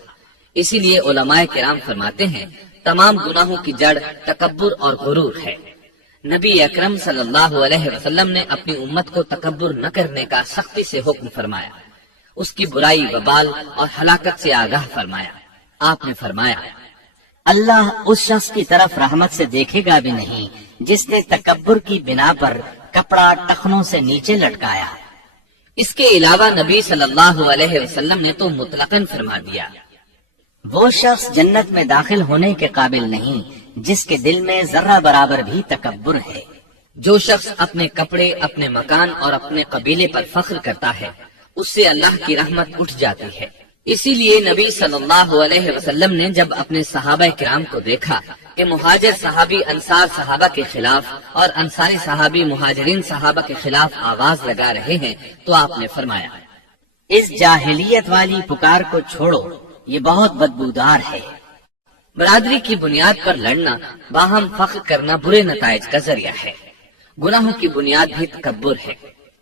اسی لیے علماء کرام فرماتے ہیں تمام گناہوں کی جڑ تکبر اور غرور ہے۔ نبی اکرم صلی اللہ علیہ وسلم نے اپنی امت کو تکبر نہ کرنے کا سختی سے حکم فرمایا، اس کی برائی، وبال اور ہلاکت سے آگاہ فرمایا۔ آپ نے فرمایا، اللہ اس شخص کی طرف رحمت سے دیکھے گا بھی نہیں جس نے تکبر کی بنا پر کپڑا ٹخنوں سے نیچے لٹکایا۔ اس کے علاوہ نبی صلی اللہ علیہ وسلم نے تو مطلقاً فرما دیا، وہ شخص جنت میں داخل ہونے کے قابل نہیں جس کے دل میں ذرہ برابر بھی تکبر ہے۔ جو شخص اپنے کپڑے، اپنے مکان اور اپنے قبیلے پر فخر کرتا ہے اس سے اللہ کی رحمت اٹھ جاتی ہے۔ اسی لیے نبی صلی اللہ علیہ وسلم نے جب اپنے صحابہ کرام کو دیکھا کہ مہاجر صحابی انصار صحابہ کے خلاف اور انصاری صحابی مہاجرین صحابہ کے خلاف آواز لگا رہے ہیں تو آپ نے فرمایا، اس جاہلیت والی پکار کو چھوڑو، یہ بہت بدبودار ہے۔ برادری کی بنیاد پر لڑنا، باہم فخر کرنا برے نتائج کا ذریعہ ہے۔ گناہوں کی بنیاد بھی تکبر ہے۔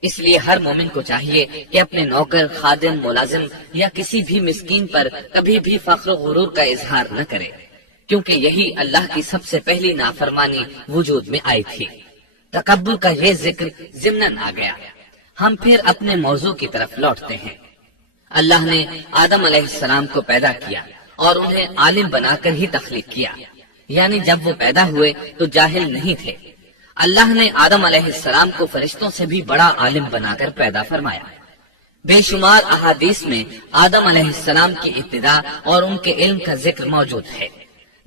اس لیے ہر مومن کو چاہیے کہ اپنے نوکر، خادم، ملازم یا کسی بھی مسکین پر کبھی بھی فخر و غرور کا اظہار نہ کرے، کیونکہ یہی اللہ کی سب سے پہلی نافرمانی وجود میں آئی تھی۔ تکبر کا یہ ذکر ضمناً آ گیا۔ ہم پھر اپنے موضوع کی طرف لوٹتے ہیں۔ اللہ نے آدم علیہ السلام کو پیدا کیا اور انہیں عالم بنا کر ہی تخلیق کیا، یعنی جب وہ پیدا ہوئے تو جاہل نہیں تھے۔ اللہ نے آدم علیہ السلام کو فرشتوں سے بھی بڑا عالم بنا کر پیدا فرمایا۔ بے شمار احادیث میں آدم علیہ السلام کی ابتدا اور ان کے علم کا ذکر موجود ہے۔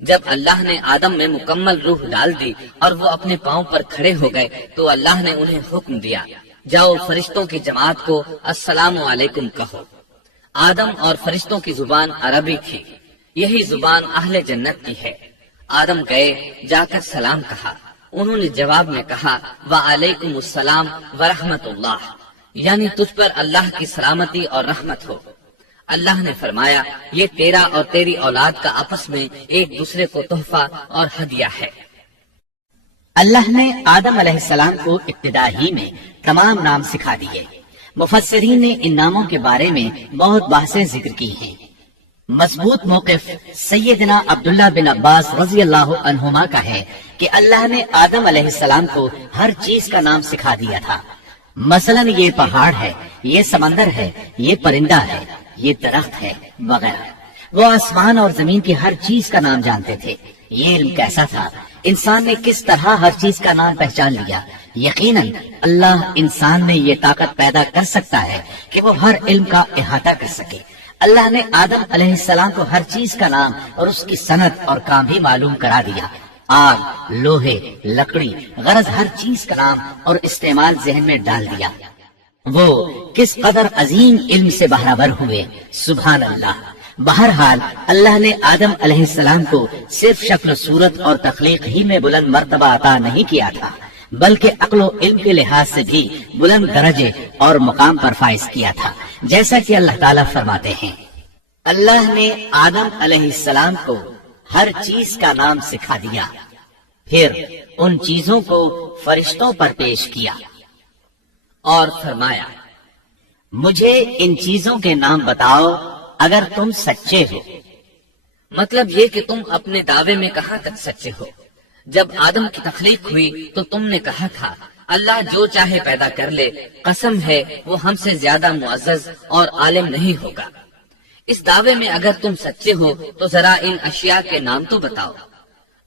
جب اللہ نے آدم میں مکمل روح ڈال دی اور وہ اپنے پاؤں پر کھڑے ہو گئے تو اللہ نے انہیں حکم دیا، جاؤ فرشتوں کی جماعت کو السلام علیکم کہو۔ آدم اور فرشتوں کی زبان عربی تھی، یہی زبان اہل جنت کی ہے۔ آدم گئے، جا کر سلام کہا، انہوں نے جواب میں کہا وعلیکم السلام ورحمت اللہ، یعنی تجھ پر اللہ کی سلامتی اور رحمت ہو۔ اللہ نے فرمایا، یہ تیرا اور تیری اولاد کا آپس میں ایک دوسرے کو تحفہ اور ہدیہ ہے۔ اللہ نے آدم علیہ السلام کو ابتدا ہی میں تمام نام سکھا دیے۔ مفسرین نے ان ناموں کے بارے میں بہت بحثیں ذکر کی ہیں۔ مضبوط موقف سیدنا عبداللہ بن عباس رضی اللہ عنہما کا ہے کہ اللہ نے آدم علیہ السلام کو ہر چیز کا نام سکھا دیا تھا۔ مثلا یہ پہاڑ ہے، یہ سمندر ہے، یہ پرندہ ہے، یہ درخت ہے وغیرہ۔ وہ آسمان اور زمین کی ہر چیز کا نام جانتے تھے۔ یہ علم کیسا تھا، انسان نے کس طرح ہر چیز کا نام پہچان لیا۔ یقیناً اللہ انسان میں یہ طاقت پیدا کر سکتا ہے کہ وہ ہر علم کا احاطہ کر سکے۔ اللہ نے آدم علیہ السلام کو ہر چیز کا نام اور اس کی صنعت اور کام بھی معلوم کرا دیا۔ آگ، لوہے، لکڑی، غرض ہر چیز کا نام اور استعمال ذہن میں ڈال دیا۔ وہ کس قدر عظیم علم سے بہرابر ہوئے، سبحان اللہ۔ بہرحال اللہ نے آدم علیہ السلام کو صرف شکل صورت اور تخلیق ہی میں بلند مرتبہ عطا نہیں کیا تھا، بلکہ عقل و علم کے لحاظ سے بھی بلند درجے اور مقام پر فائز کیا تھا، جیسا کہ اللہ تعالیٰ فرماتے ہیں، اللہ نے آدم علیہ السلام کو ہر چیز کا نام سکھا دیا، پھر ان چیزوں کو فرشتوں پر پیش کیا اور فرمایا، مجھے ان چیزوں کے نام بتاؤ اگر تم سچے ہو۔ مطلب یہ کہ تم اپنے دعوے میں کہاں تک سچے ہو۔ جب آدم کی تخلیق ہوئی تو تم نے کہا تھا اللہ جو چاہے پیدا کر لے، قسم ہے وہ ہم سے زیادہ معزز اور عالم نہیں ہوگا۔ اس دعوے میں اگر تم سچے ہو تو ذرا ان اشیاء کے نام تو بتاؤ۔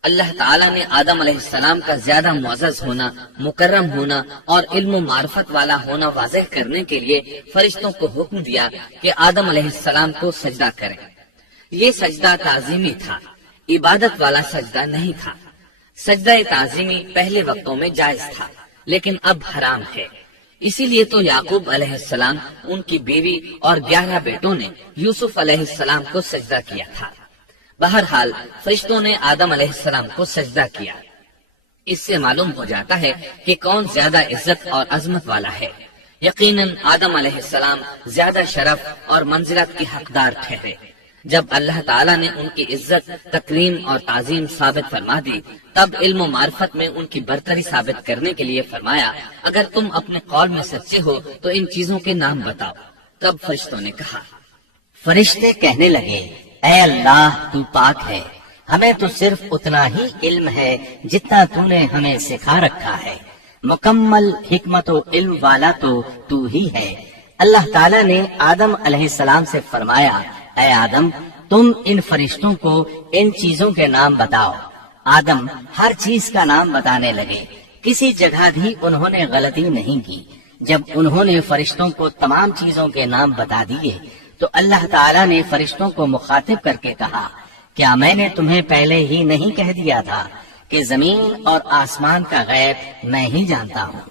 اللہ تعالیٰ نے آدم علیہ السلام کا زیادہ معزز ہونا، مکرم ہونا اور علم و معرفت والا ہونا واضح کرنے کے لیے فرشتوں کو حکم دیا کہ آدم علیہ السلام کو سجدہ کریں۔ یہ سجدہ تعظیمی تھا، عبادت والا سجدہ نہیں تھا۔ سجدہ تعظیمی پہلے وقتوں میں جائز تھا، لیکن اب حرام ہے۔ اسی لیے تو یعقوب علیہ السلام، ان کی بیوی اور 11 بیٹوں نے یوسف علیہ السلام کو سجدہ کیا تھا۔ بہرحال فرشتوں نے آدم علیہ السلام کو سجدہ کیا۔ اس سے معلوم ہو جاتا ہے کہ کون زیادہ عزت اور عظمت والا ہے۔ یقیناً آدم علیہ السلام زیادہ شرف اور منزلت کے حقدار ٹھہرے۔ جب اللہ تعالیٰ نے ان کی عزت، تکریم اور تعظیم ثابت فرما دی، تب علم و معرفت میں ان کی برتری ثابت کرنے کے لیے فرمایا، اگر تم اپنے قول میں سچے ہو تو ان چیزوں کے نام بتاؤ۔ تب فرشتوں نے کہا، فرشتے کہنے لگے، اے اللہ تو پاک ہے، ہمیں تو صرف اتنا ہی علم ہے جتنا تو نے ہمیں سکھا رکھا ہے، مکمل حکمت و علم والا تو ہی ہے۔ اللہ تعالیٰ نے آدم علیہ السلام سے فرمایا، اے آدم تم ان فرشتوں کو ان چیزوں کے نام بتاؤ۔ آدم ہر چیز کا نام بتانے لگے، کسی جگہ بھی انہوں نے غلطی نہیں کی۔ جب انہوں نے فرشتوں کو تمام چیزوں کے نام بتا دیے تو اللہ تعالیٰ نے فرشتوں کو مخاطب کر کے کہا، کیا میں نے تمہیں پہلے ہی نہیں کہہ دیا تھا کہ زمین اور آسمان کا غیب میں ہی جانتا ہوں،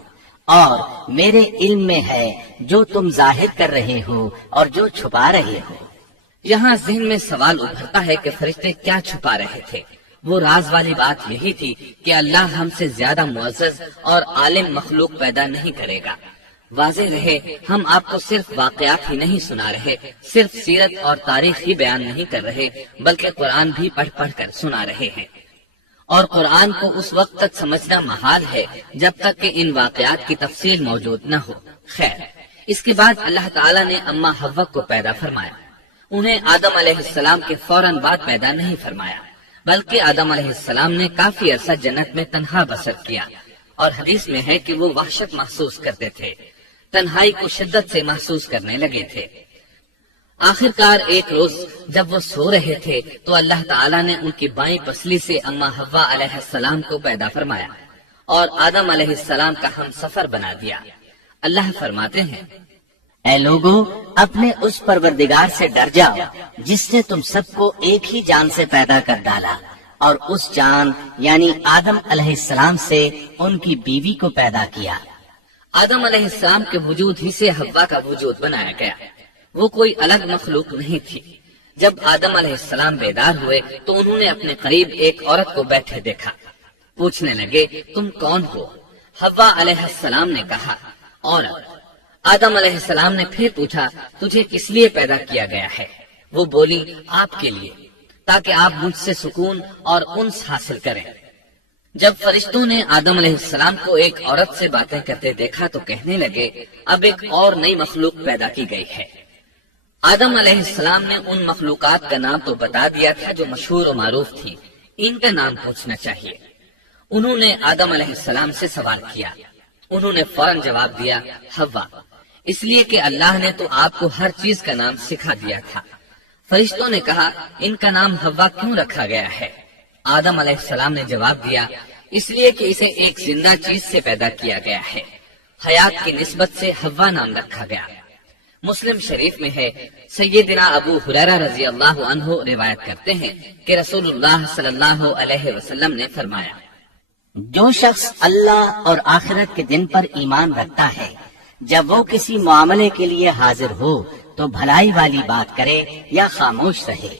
اور میرے علم میں ہے جو تم ظاہر کر رہے ہو اور جو چھپا رہے ہو۔ یہاں ذہن میں سوال ابھرتا ہے کہ فرشتے کیا چھپا رہے تھے؟ وہ راز والی بات یہی تھی کہ اللہ ہم سے زیادہ معزز اور عالم مخلوق پیدا نہیں کرے گا۔ واضح رہے، ہم آپ کو صرف واقعات ہی نہیں سنا رہے، صرف سیرت اور تاریخ ہی بیان نہیں کر رہے، بلکہ قرآن بھی پڑھ پڑھ کر سنا رہے ہیں۔ اور قرآن کو اس وقت تک سمجھنا محال ہے جب تک کہ ان واقعات کی تفصیل موجود نہ ہو۔ خیر، اس کے بعد اللہ تعالیٰ نے اما حوا کو پیدا فرمایا۔ انہیں آدم علیہ السلام کے فوراً بعد پیدا نہیں فرمایا، بلکہ آدم علیہ السلام نے کافی عرصہ جنت میں تنہا بسر کیا، اور حدیث میں ہے کہ وہ وحشت محسوس کرتے تھے، تنہائی کو شدت سے محسوس کرنے لگے تھے۔ آخر کار ایک روز جب وہ سو رہے تھے تو اللہ تعالیٰ نے ان کی بائیں پسلی سے اما حوا علیہ السلام کو پیدا فرمایا اور آدم علیہ السلام کا ہم سفر بنا دیا۔ اللہ فرماتے ہیں، اے لوگو اپنے اس پروردگار سے ڈر جاؤ جس نے تم سب کو ایک ہی جان سے پیدا کر ڈالا، اور اس جان یعنی آدم علیہ السلام سے ان کی بیوی کو پیدا کیا۔ آدم علیہ السلام کے وجود ہی سے حوا کا وجود بنایا گیا، وہ کوئی الگ مخلوق نہیں تھی۔ جب آدم علیہ السلام بیدار ہوئے تو انہوں نے اپنے قریب ایک عورت کو بیٹھے دیکھا۔ پوچھنے لگے، تم کون ہو؟ حوا علیہ السلام نے کہا، عورت۔ آدم علیہ السلام نے پھر پوچھا، تجھے کس لیے پیدا کیا گیا ہے؟ وہ بولی، آپ کے لیے، تاکہ آپ مجھ سے سکون اور انس حاصل کریں۔ جب فرشتوں نے آدم علیہ السلام کو ایک عورت سے باتیں کرتے دیکھا تو کہنے لگے، اب ایک اور نئی مخلوق پیدا کی گئی ہے۔ آدم علیہ السلام نے ان مخلوقات کا نام تو بتا دیا تھا جو مشہور و معروف تھی، ان کا نام پوچھنا چاہیے۔ انہوں نے آدم علیہ السلام سے سوال کیا، انہوں نے فوراً جواب دیا، حوا، اس لیے کہ اللہ نے تو آپ کو ہر چیز کا نام سکھا دیا تھا۔ فرشتوں نے کہا، ان کا نام حوا کیوں رکھا گیا ہے؟ آدم علیہ السلام نے جواب دیا، اس لیے کہ اسے ایک زندہ چیز سے پیدا کیا گیا ہے، حیات کی نسبت سے حوا نام رکھا گیا۔ مسلم شریف میں ہے، سیدنا ابو ہریرہ رضی اللہ عنہ روایت کرتے ہیں کہ رسول اللہ صلی اللہ علیہ وسلم نے فرمایا، جو شخص اللہ اور آخرت کے دن پر ایمان رکھتا ہے، جب وہ کسی معاملے کے لیے حاضر ہو تو بھلائی والی بات کرے یا خاموش رہے،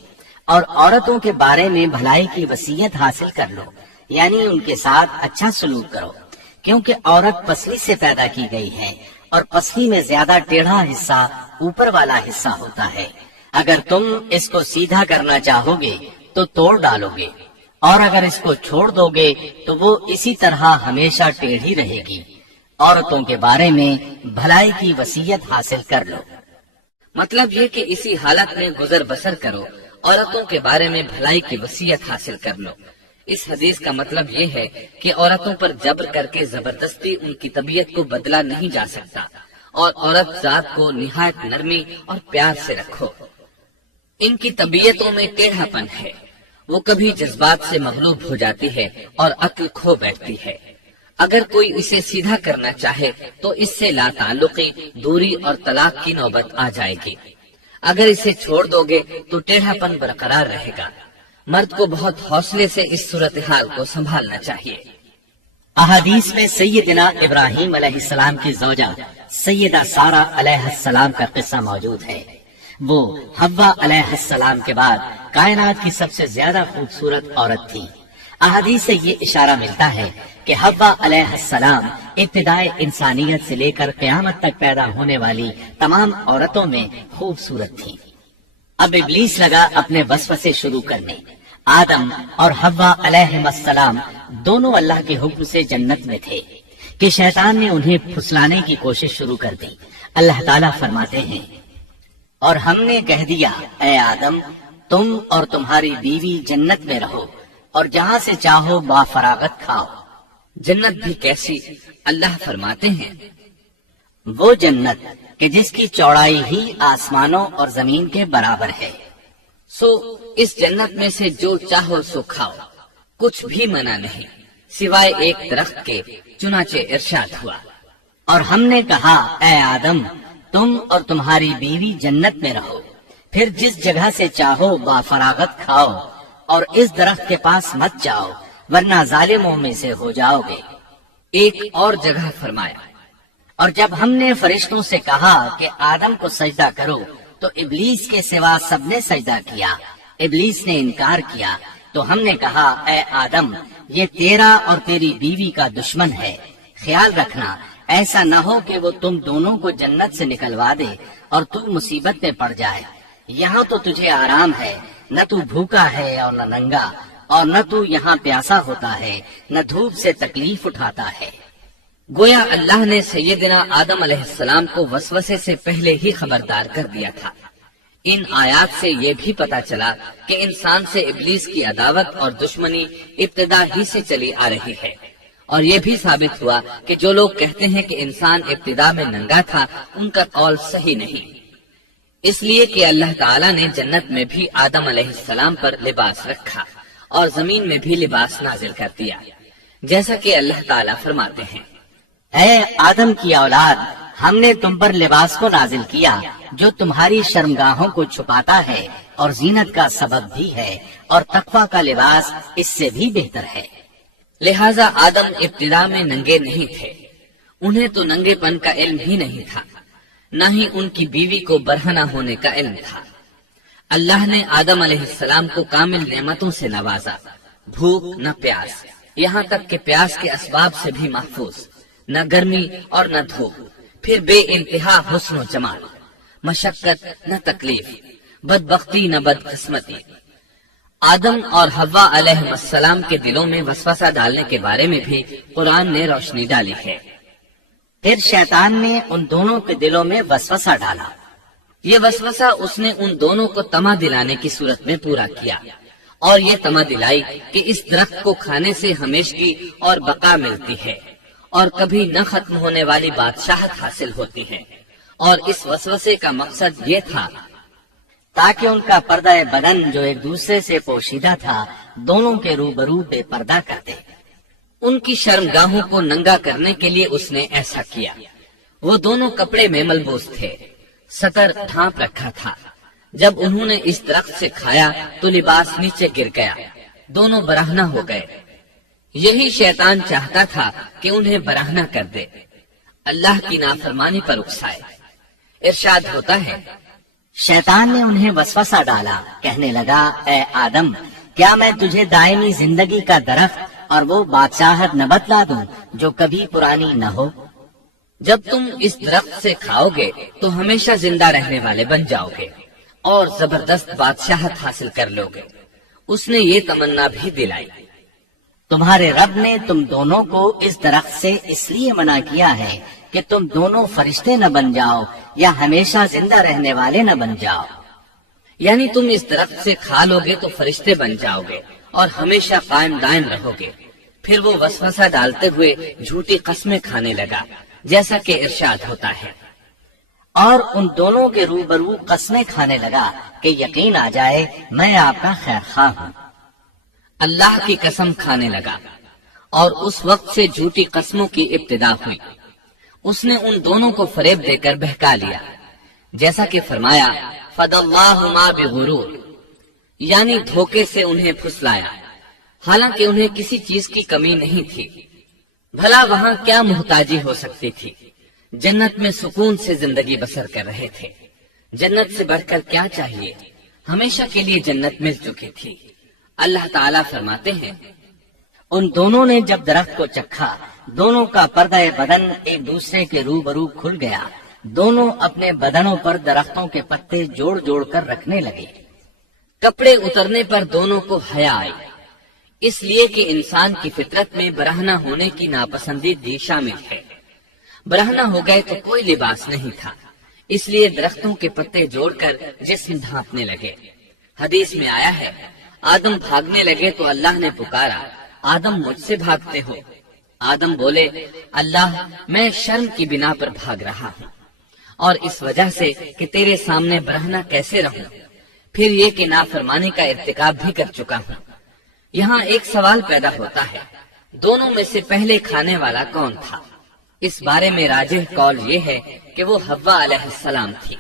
اور عورتوں کے بارے میں بھلائی کی وصیت حاصل کر لو، یعنی ان کے ساتھ اچھا سلوک کرو، کیونکہ عورت پسلی سے پیدا کی گئی ہے اور پسلی میں زیادہ ٹیڑھا حصہ اوپر والا حصہ ہوتا ہے۔ اگر تم اس کو سیدھا کرنا چاہو گے تو توڑ ڈالو گے، اور اگر اس کو چھوڑ دو گے تو وہ اسی طرح ہمیشہ ٹیڑھی رہے گی۔ عورتوں کے بارے میں بھلائی کی وصیت حاصل کر لو۔ مطلب یہ کہ اسی حالت میں گزر بسر کرو، عورتوں کے بارے میں بھلائی کی وصیت حاصل کر لو۔ اس حدیث کا مطلب یہ ہے کہ عورتوں پر جبر کر کے زبردستی ان کی طبیعت کو بدلا نہیں جا سکتا، اور عورت ذات کو نہایت نرمی اور پیار سے رکھو۔ ان کی طبیعتوں میں ٹیڑھا پن ہے، وہ کبھی جذبات سے مغلوب ہو جاتی ہے اور عقل کھو بیٹھتی ہے۔ اگر کوئی اسے سیدھا کرنا چاہے تو اس سے لا تعلقی، دوری اور طلاق کی نوبت آ جائے گی۔ اگر اسے چھوڑ دو گے تو ٹیڑھا پن برقرار رہے گا۔ مرد کو بہت حوصلے سے اس صورتحال کو سنبھالنا چاہیے۔ احادیث میں سیدنا ابراہیم علیہ السلام کی زوجہ سیدہ سارہ علیہ السلام کا قصہ موجود ہے۔ وہ حوا علیہ السلام کے بعد کائنات کی سب سے زیادہ خوبصورت عورت تھی۔ احادیث سے یہ اشارہ ملتا ہے کہ حوا علیہ السلام ابتدائے انسانیت سے لے کر قیامت تک پیدا ہونے والی تمام عورتوں میں خوبصورت تھی۔ اب ابلیس لگا اپنے وسوسے شروع کرنے۔ آدم اور حوا علیہ السلام دونوں اللہ کے حکم سے جنت میں تھے کہ شیطان نے انہیں پھسلانے کی کوشش شروع کر دی۔ اللہ تعالیٰ فرماتے ہیں، اور ہم نے کہہ دیا اے آدم تم اور تمہاری بیوی جنت میں رہو اور جہاں سے چاہو با فراغت کھاؤ۔ جنت بھی کیسی؟ اللہ فرماتے ہیں، وہ جنت کہ جس کی چوڑائی ہی آسمانوں اور زمین کے برابر ہے۔ سو اس جنت میں سے جو چاہو سو کھاؤ، کچھ بھی منع نہیں سوائے ایک درخت کے، چنانچہ ارشاد ہوا، اور ہم نے کہا اے آدم تم اور تمہاری بیوی جنت میں رہو، پھر جس جگہ سے چاہو با فراغت کھاؤ اور اس درخت کے پاس مت جاؤ ورنہ ظالموں میں سے ہو جاؤ گے۔ ایک اور جگہ فرمایا، اور جب ہم نے فرشتوں سے کہا کہ آدم کو سجدہ کرو تو ابلیس کے سوا سب نے سجدہ کیا۔ ابلیس نے انکار کیا تو ہم نے کہا اے آدم یہ تیرا اور تیری بیوی کا دشمن ہے، خیال رکھنا ایسا نہ ہو کہ وہ تم دونوں کو جنت سے نکلوا دے اور تو مصیبت میں پڑ جائے۔ یہاں تو تجھے آرام ہے، نہ تو بھوکا ہے اور نہ ننگا، اور نہ تو یہاں پیاسا ہوتا ہے، نہ دھوپ سے تکلیف اٹھاتا ہے۔ گویا اللہ نے سیدنا آدم علیہ السلام کو وسوسے سے پہلے ہی خبردار کر دیا تھا۔ ان آیات سے یہ بھی پتا چلا کہ انسان سے ابلیس کی عداوت اور دشمنی ابتدا ہی سے چلی آ رہی ہے، اور یہ بھی ثابت ہوا کہ جو لوگ کہتے ہیں کہ انسان ابتدا میں ننگا تھا ان کا قول صحیح نہیں، اس لیے کہ اللہ تعالیٰ نے جنت میں بھی آدم علیہ السلام پر لباس رکھا اور زمین میں بھی لباس نازل کر دیا، جیسا کہ اللہ تعالیٰ فرماتے ہیں، اے آدم کی اولاد ہم نے تم پر لباس کو نازل کیا جو تمہاری شرمگاہوں کو چھپاتا ہے اور زینت کا سبب بھی ہے، اور تقویٰ کا لباس اس سے بھی بہتر ہے۔ لہذا آدم ابتدا میں ننگے نہیں تھے، انہیں تو ننگے پن کا علم ہی نہیں تھا، نہ ہی ان کی بیوی کو برہنہ ہونے کا علم تھا۔ اللہ نے آدم علیہ السلام کو کامل نعمتوں سے نوازا، بھوک نہ پیاس، یہاں تک کہ پیاس کے اسباب سے بھی محفوظ، نہ گرمی اور نہ دھوپ، پھر بے انتہا حسن و جمال، مشقت نہ تکلیف، بدبختی نہ بدقسمتی۔ آدم اور حوا علیہ السلام کے دلوں میں وسوسہ ڈالنے کے بارے میں بھی قرآن نے روشنی ڈالی ہے۔ پھر شیطان نے ان دونوں کے دلوں میں وسوسہ ڈالا۔ یہ وسوسہ اس نے ان دونوں کو طمع دلانے کی صورت میں پورا کیا، اور یہ طمع دلائی کہ اس درخت کو کھانے سے ہمیشگی اور بقا ملتی ہے اور کبھی نہ ختم ہونے والی بادشاہت حاصل ہوتی ہے، اور اس وسوسے کا مقصد یہ تھا تاکہ ان کا پردہ بدن جو ایک دوسرے سے پوشیدہ تھا دونوں کے روبرو بے پردہ کر دے۔ ان کی شرمگاہوں کو ننگا کرنے کے لیے اس نے ایسا کیا۔ وہ دونوں کپڑے میں ملبوس تھے، ستر ڈھانپ رکھا تھا۔ جب انہوں نے اس درخت سے کھایا تو لباس نیچے گر گیا، دونوں برہنہ ہو گئے۔ یہی شیطان چاہتا تھا کہ انہیں برہنہ کر دے، اللہ کی نافرمانی پر اکسائے۔ ارشاد ہوتا ہے، شیطان نے انہیں وسوسہ ڈالا، کہنے لگا اے آدم کیا میں تجھے دائمی زندگی کا درخت اور وہ بادشاہت نہ بتلا دوں جو کبھی پرانی نہ ہو؟ جب تم اس درخت سے کھاؤ گے تو ہمیشہ زندہ رہنے والے بن جاؤ گے اور زبردست بادشاہت حاصل کر لو گے۔ اس نے یہ تمنا بھی دلائی۔ تمہارے رب نے تم دونوں کو اس درخت سے اس لیے منع کیا ہے کہ تم دونوں فرشتے نہ بن جاؤ یا ہمیشہ زندہ رہنے والے نہ بن جاؤ۔ یعنی تم اس درخت سے کھا لو گے تو فرشتے بن جاؤ گے اور ہمیشہ قائم دائم رہو گے۔ پھر وہ وسوسہ ڈالتے ہوئے جھوٹی قسمیں کھانے لگا، جیسا کہ ارشاد ہوتا ہے، اور ان دونوں کے روبرو قسمیں کھانے لگا کہ یقین آ جائے میں آپ کا خیر خواہ ہوں۔ اللہ کی قسم کھانے لگا اور اس وقت سے جھوٹی قسموں کی ابتدا ہوئی۔ اس نے ان دونوں کو فریب دے کر بہکا لیا، جیسا کہ فرمایا فَدَلَّاهُمَا بِغُرُورٍ، یعنی دھوکے سے انہیں پھسلایا، حالانکہ انہیں کسی چیز کی کمی نہیں تھی۔ بھلا وہاں کیا محتاجی ہو سکتی تھی؟ جنت میں سکون سے زندگی بسر کر رہے تھے، جنت سے بڑھ کر کیا چاہیے؟ ہمیشہ کے لیے جنت مل چکی تھی۔ اللہ تعالیٰ فرماتے ہیں، ان دونوں نے جب درخت کو چکھا، دونوں کا پردہ بدن ایک دوسرے کے روبرو کھل گیا، دونوں اپنے بدنوں پر درختوں کے پتے جوڑ جوڑ کر رکھنے لگے۔ کپڑے اترنے پر دونوں کو حیا آئی، اس لیے کہ انسان کی فطرت میں برہنہ ہونے کی ناپسندیدگی شامل ہے۔ برہنہ ہو گئے تو کوئی لباس نہیں تھا، اس لیے درختوں کے پتے جوڑ کر جسم ڈھانپنے لگے۔ حدیث میں آیا ہے، آدم بھاگنے لگے تو اللہ نے پکارا، آدم مجھ سے بھاگتے ہو؟ آدم بولے، اللہ میں شرم کی بنا پر بھاگ رہا ہوں، اور اس وجہ سے کہ تیرے سامنے برہنہ کیسے رہوں، پھر یہ کہ نافرمانی کا ارتکاب بھی کر چکا ہوں۔ یہاں ایک سوال پیدا ہوتا ہے، دونوں میں سے پہلے کھانے والا کون تھا؟ اس بارے میں راجح قول یہ ہے کہ وہ حوا علیہ السلام تھی۔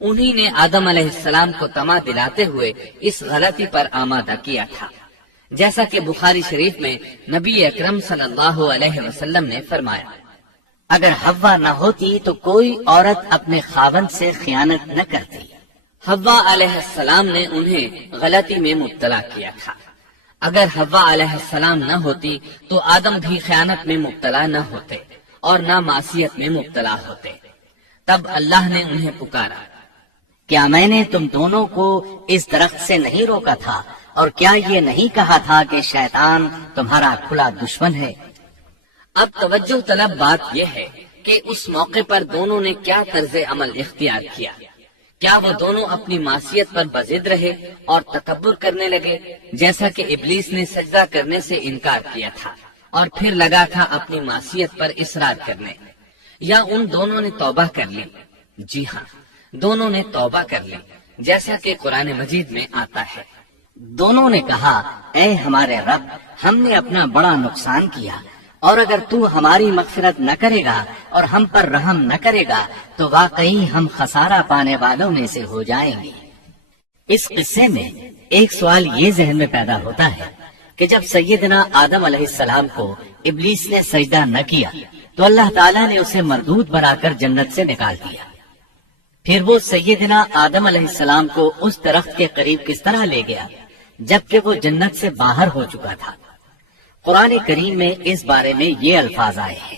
انہی نے آدم علیہ السلام کو طمع دلاتے ہوئے اس غلطی پر آمادہ کیا تھا، جیسا کہ بخاری شریف میں نبی اکرم صلی اللہ علیہ وسلم نے فرمایا، اگر حوا نہ ہوتی تو کوئی عورت اپنے خاوند سے خیانت نہ کرتی۔ حوا علیہ السلام نے انہیں غلطی میں مبتلا کیا تھا۔ اگر حوا علیہ السلام نہ ہوتی تو آدم بھی خیانت میں مبتلا نہ ہوتے اور نہ معصیت میں مبتلا ہوتے۔ تب اللہ نے انہیں پکارا، کیا میں نے تم دونوں کو اس درخت سے نہیں روکا تھا؟ اور کیا یہ نہیں کہا تھا کہ شیطان تمہارا کھلا دشمن ہے؟ اب توجہ طلب بات یہ ہے کہ اس موقع پر دونوں نے کیا طرز عمل اختیار کیا۔ کیا وہ دونوں اپنی معصیت پر بضد رہے اور تکبر کرنے لگے، جیسا کہ ابلیس نے سجدہ کرنے سے انکار کیا تھا اور پھر لگا تھا اپنی معصیت پر اصرار کرنے، یا ان دونوں نے توبہ کر لی؟ جی ہاں، دونوں نے توبہ کر لی، جیسا کہ قرآن مجید میں آتا ہے، دونوں نے کہا، اے ہمارے رب، ہم نے اپنا بڑا نقصان کیا، اور اگر تو ہماری مغفرت نہ کرے گا اور ہم پر رحم نہ کرے گا تو واقعی ہم خسارہ پانے والوں میں سے ہو جائیں گے۔ اس قصے میں ایک سوال یہ ذہن میں پیدا ہوتا ہے کہ جب سیدنا آدم علیہ السلام کو ابلیس نے سجدہ نہ کیا تو اللہ تعالیٰ نے اسے مردود بنا کر جنت سے نکال دیا، پھر وہ سیدنا آدم علیہ السلام کو اس درخت کے قریب کس طرح لے گیا جبکہ وہ جنت سے باہر ہو چکا تھا؟ قرآن کریم میں اس بارے میں یہ الفاظ آئے ہیں،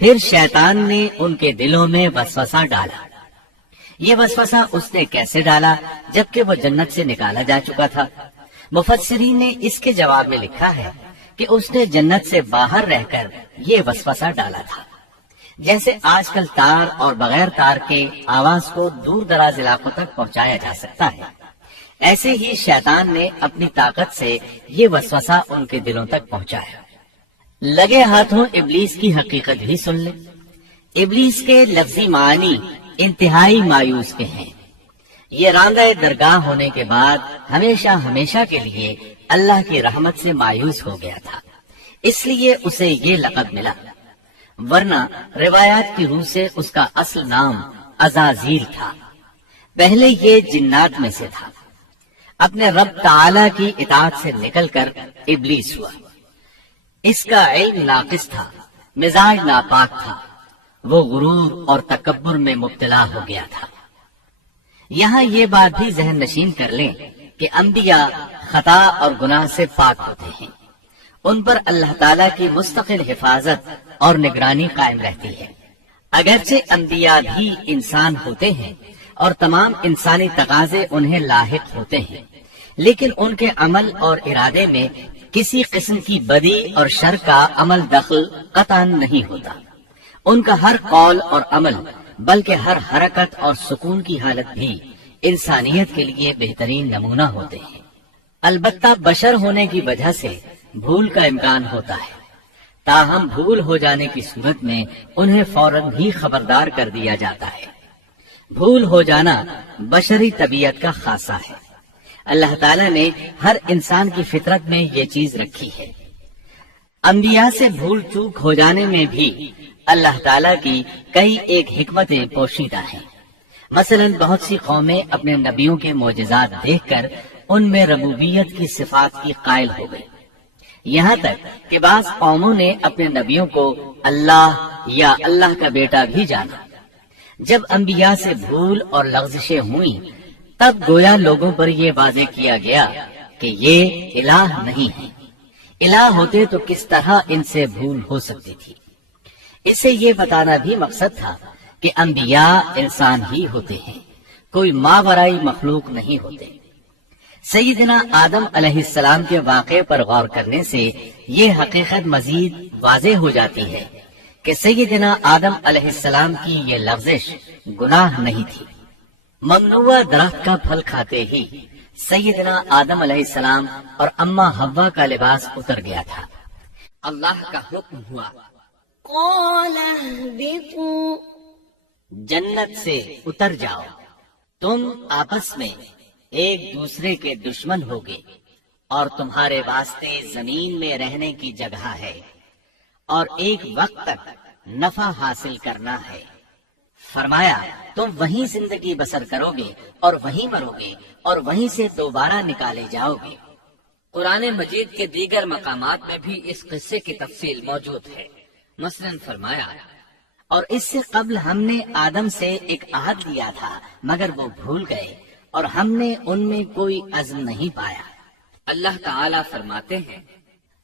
پھر شیطان نے ان کے دلوں میں وسوسہ ڈالا۔ یہ وسوسہ اس نے کیسے ڈالا جبکہ وہ جنت سے نکالا جا چکا تھا؟ مفسرین نے اس کے جواب میں لکھا ہے کہ اس نے جنت سے باہر رہ کر یہ وسوسہ ڈالا تھا، جیسے آج کل تار اور بغیر تار کے آواز کو دور دراز علاقوں تک پہنچایا جا سکتا ہے، ایسے ہی شیطان نے اپنی طاقت سے یہ وسوسہ ان کے دلوں تک پہنچایا۔ لگے ہاتھوں ابلیس کی حقیقت بھی سن لیں۔ ابلیس کے لفظی معنی انتہائی مایوس کے ہیں۔ یہ راندہ درگاہ ہونے کے بعد ہمیشہ ہمیشہ کے لیے اللہ کی رحمت سے مایوس ہو گیا تھا، اس لیے اسے یہ لقب ملا، ورنہ روایات کی روح سے اس کا اصل نام عزازیل تھا۔ پہلے یہ جنات میں سے تھا، اپنے رب تعالی کی اطاعت سے نکل کر ابلیس ہوا۔ اس کا علم ناقص تھا، مزاج ناپاک تھا، وہ غرور اور تکبر میں مبتلا ہو گیا تھا۔ یہاں یہ بات بھی ذہن نشین کر لیں کہ انبیاء خطا اور گناہ سے پاک ہوتے ہیں، ان پر اللہ تعالیٰ کی مستقل حفاظت اور نگرانی قائم رہتی ہے۔ اگرچہ انبیاء بھی انسان ہوتے ہیں اور تمام انسانی تقاضے انہیں لاحق ہوتے ہیں، لیکن ان کے عمل اور ارادے میں کسی قسم کی بدی اور شر کا عمل دخل قطعاً نہیں ہوتا۔ ان کا ہر قول اور عمل بلکہ ہر حرکت اور سکون کی حالت بھی انسانیت کے لیے بہترین نمونہ ہوتے ہیں۔ البتہ بشر ہونے کی وجہ سے بھول کا امکان ہوتا ہے، تاہم بھول ہو جانے کی صورت میں انہیں فوراً ہی خبردار کر دیا جاتا ہے۔ بھول ہو جانا بشری طبیعت کا خاصہ ہے۔ اللہ تعالیٰ نے ہر انسان کی فطرت میں یہ چیز رکھی ہے۔ انبیاء سے بھول چوک ہو جانے میں بھی اللہ تعالیٰ کی کئی ایک حکمتیں پوشیدہ ہیں۔ مثلا بہت سی قومیں اپنے نبیوں کے معجزات دیکھ کر ان میں ربوبیت کی صفات کی قائل ہو گئی، یہاں تک کہ بعض قوموں نے اپنے نبیوں کو اللہ یا اللہ کا بیٹا بھی جانا۔ جب انبیاء سے بھول اور لغزشیں ہوئیں تب گویا لوگوں پر یہ واضح کیا گیا کہ یہ الہ نہیں ہے۔ الہ ہوتے تو کس طرح ان سے بھول ہو سکتی تھی۔ اس سے یہ بتانا بھی مقصد تھا کہ انبیاء انسان ہی ہوتے ہیں، کوئی ماورائی مخلوق نہیں ہوتے۔ سیدنا آدم علیہ السلام کے واقعے پر غور کرنے سے یہ حقیقت مزید واضح ہو جاتی ہے کہ سیدنا آدم علیہ السلام کی یہ لغزش گناہ نہیں تھی۔ ممنوع درخت کا پھل کھاتے ہی سیدنا آدم علیہ السلام اور اماں حوا کا لباس اتر گیا تھا۔ اللہ کا حکم ہوا، قال اهبطوا جنت سے اتر جاؤ، تم آپس میں ایک دوسرے کے دشمن ہوگے اور تمہارے واسطے زمین میں رہنے کی جگہ ہے اور ایک وقت تک نفع حاصل کرنا ہے۔ فرمایا تم وہیں زندگی بسر کرو گے اور وہیں مرو گے اور وہیں سے دوبارہ نکالے جاؤ گے۔ قرآن مجید کے دیگر مقامات میں بھی اس قصے کی تفصیل موجود ہے۔ مثلاً فرمایا، اور اس سے قبل ہم نے آدم سے ایک عہد لیا تھا مگر وہ بھول گئے اور ہم نے ان میں کوئی عزم نہیں پایا۔ اللہ تعالیٰ فرماتے ہیں،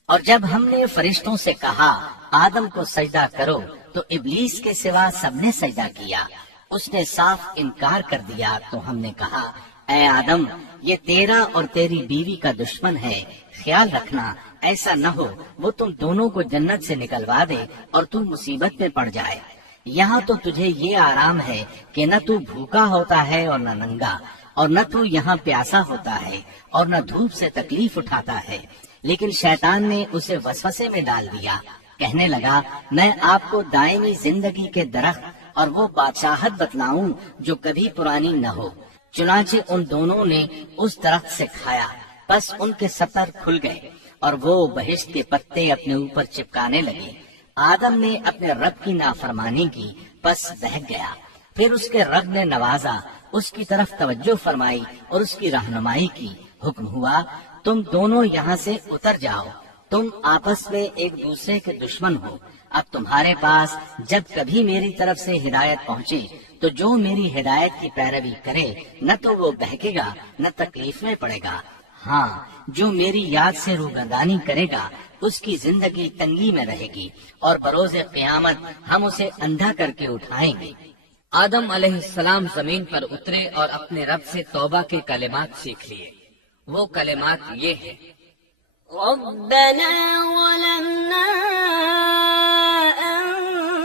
اور جب ہم نے فرشتوں سے کہا آدم کو سجدہ کرو تو ابلیس کے سوا سب نے سجدہ کیا، اس نے صاف انکار کر دیا۔ تو ہم نے کہا اے آدم، یہ تیرا اور تیری بیوی کا دشمن ہے، خیال رکھنا ایسا نہ ہو وہ تم دونوں کو جنت سے نکلوا دے اور تو مصیبت میں پڑ جائے۔ یہاں تو تجھے یہ آرام ہے کہ نہ تو بھوکا ہوتا ہے اور نہ ننگا، اور نہ تو یہاں پیاسا ہوتا ہے اور نہ دھوپ سے تکلیف اٹھاتا ہے۔ لیکن شیطان نے اسے وسوسے میں ڈال دیا، کہنے لگا میں آپ کو دائمی زندگی کے درخت اور وہ بادشاہت بتلاؤں جو کبھی پرانی نہ ہو۔ چنانچہ ان دونوں نے اس درخت سے کھایا، بس ان کے سطر کھل گئے اور وہ بہشت کے پتے اپنے اوپر چپکانے لگے۔ آدم نے اپنے رب کی نافرمانی کی، بس بہک گیا۔ پھر اس کے رب نے نوازا، اس کی طرف توجہ فرمائی اور اس کی رہنمائی کی۔ حکم ہوا تم دونوں یہاں سے اتر جاؤ، تم آپس میں ایک دوسرے کے دشمن ہو۔ اب تمہارے پاس جب کبھی میری طرف سے ہدایت پہنچے تو جو میری ہدایت کی پیروی کرے نہ تو وہ بہکے گا نہ تکلیف میں پڑے گا، ہاں جو میری یاد سے روگردانی کرے گا اس کی زندگی تنگی میں رہے گی اور بروز قیامت ہم اسے اندھا کر کے اٹھائیں گے۔ آدم علیہ السلام زمین پر اترے اور اپنے رب سے توبہ کے کلمات سیکھ لیے۔ وہ کلمات یہ ہیں، ربنا ظلمنا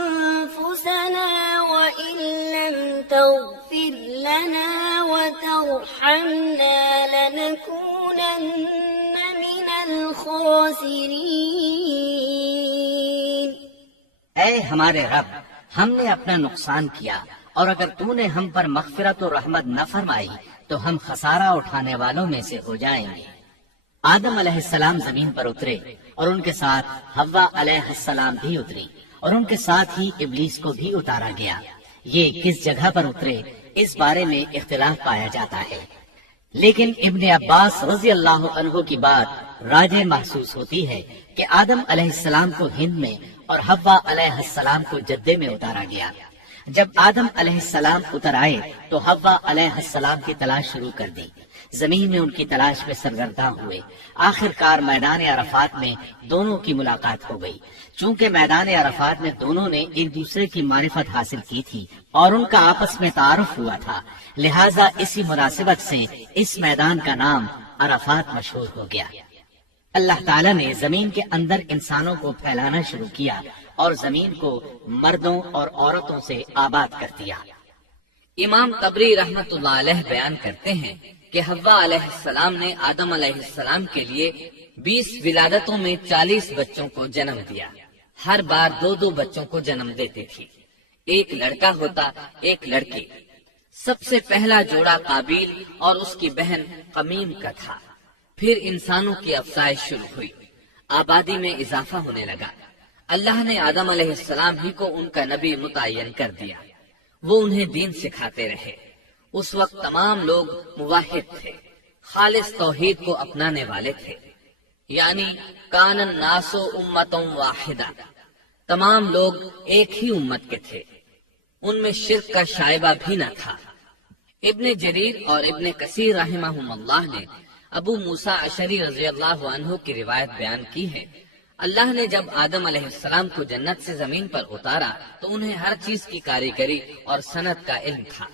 أنفسنا وإن لم تغفر لنا وترحمنا لنكونن من الخاسرين۔ اے ہمارے رب، ہم نے اپنا نقصان کیا اور اگر تو نے ہم پر مغفرت و رحمت نہ فرمائی تو ہم خسارہ اٹھانے والوں میں سے ہو جائیں گے۔ آدم علیہ السلام زمین پر اترے اور ان کے ساتھ حوا علیہ السلام بھی اتری اور ان کے ساتھ ہی ابلیس کو بھی اتارا گیا۔ یہ کس جگہ پر اترے اس بارے میں اختلاف پایا جاتا ہے، لیکن ابن عباس رضی اللہ عنہ کی بات راجح محسوس ہوتی ہے کہ آدم علیہ السلام کو ہند میں اور حوا علیہ السلام کو جدے میں اتارا گیا۔ جب آدم علیہ السلام اتر آئے تو حوا علیہ السلام کی تلاش شروع کر دی، زمین میں ان کی تلاش میں سرگرداں ہوئے۔ آخر کار میدان عرفات میں دونوں کی ملاقات ہو گئی۔ چونکہ میدان عرفات میں دونوں نے ایک دوسرے کی معرفت حاصل کی تھی اور ان کا آپس میں تعارف ہوا تھا، لہٰذا اسی مناسبت سے اس میدان کا نام عرفات مشہور ہو گیا۔ اللہ تعالیٰ نے زمین کے اندر انسانوں کو پھیلانا شروع کیا اور زمین کو مردوں اور عورتوں سے آباد کر دیا۔ امام طبری رحمت اللہ علیہ بیان کرتے ہیں کہ حوا علیہ السلام نے آدم علیہ السلام کے لیے 20 ولادتوں میں 40 بچوں کو جنم دیا۔ ہر بار 2 بچوں کو جنم دیتی تھی، ایک لڑکا ہوتا ایک لڑکی۔ سب سے پہلا جوڑا قابیل اور اس کی بہن قمیم کا تھا۔ پھر انسانوں کی افزائش شروع ہوئی، آبادی میں اضافہ ہونے لگا۔ اللہ نے آدم علیہ السلام ہی کو ان کا نبی متعین کر دیا، وہ انہیں دین سکھاتے رہے۔ اس وقت تمام لوگ موحد تھے، خالص توحید کو اپنانے والے تھے، یعنی کان الناس امۃ واحدہ، تمام لوگ ایک ہی امت کے تھے، ان میں شرک کا شائبہ بھی نہ تھا۔ ابن جریر اور ابن کثیر رحمہم اللہ نے ابو موسیٰ اشعری رضی اللہ عنہ کی روایت بیان کی ہے، اللہ نے جب آدم علیہ السلام کو جنت سے زمین پر اتارا تو انہیں ہر چیز کی کاریگری اور صنعت کا علم تھا۔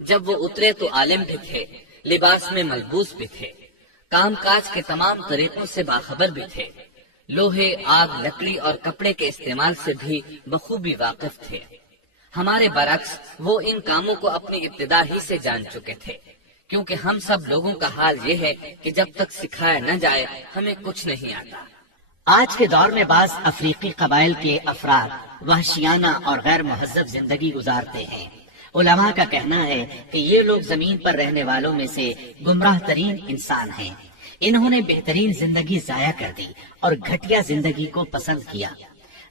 جب وہ اترے تو عالم بھی تھے، لباس میں ملبوس بھی تھے، کام کاج کے تمام طریقوں سے باخبر بھی تھے، لوہے، آگ، لکڑی اور کپڑے کے استعمال سے بھی بخوبی واقف تھے۔ ہمارے برعکس وہ ان کاموں کو اپنی ابتدا ہی سے جان چکے تھے، کیونکہ ہم سب لوگوں کا حال یہ ہے کہ جب تک سکھایا نہ جائے ہمیں کچھ نہیں آتا۔ آج کے دور میں بعض افریقی قبائل کے افراد وحشیانہ اور غیر مہذب زندگی گزارتے ہیں۔ علماء کا کہنا ہے کہ یہ لوگ زمین پر رہنے والوں میں سے گمراہ ترین انسان ہیں۔ انہوں نے بہترین زندگی ضائع کر دی اور گھٹیا زندگی کو پسند کیا۔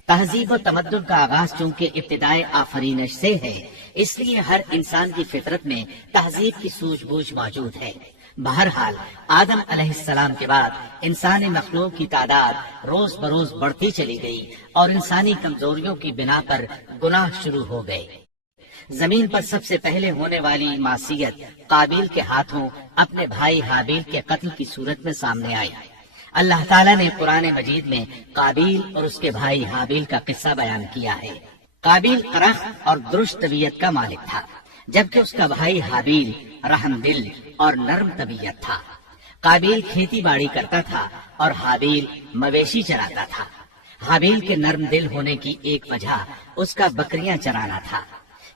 تہذیب و تمدن کا آغاز چونکہ ابتدائے آفرینش سے ہے، اس لیے ہر انسان کی فطرت میں تہذیب کی سوجھ بوجھ موجود ہے۔ بہرحال آدم علیہ السلام کے بعد انسانی مخلوق کی تعداد روز بروز بڑھتی چلی گئی اور انسانی کمزوریوں کی بنا پر گناہ شروع ہو گئے۔ زمین پر سب سے پہلے ہونے والی معصیت قابیل کے ہاتھوں اپنے بھائی حابیل کے قتل کی صورت میں سامنے آئی۔ اللہ تعالیٰ نے قرآن مجید میں قابیل اور اس کے بھائی حابیل کا قصہ بیان کیا ہے۔ قابیل قرخ اور درست طبیعت کا مالک تھا، جبکہ اس کا بھائی حابیل رحم دل اور نرم طبیعت تھا۔ قابیل کھیتی باڑی کرتا تھا اور حابیل مویشی چراتا تھا۔ حابیل کے نرم دل ہونے کی ایک وجہ اس کا بکریاں چرانا تھا،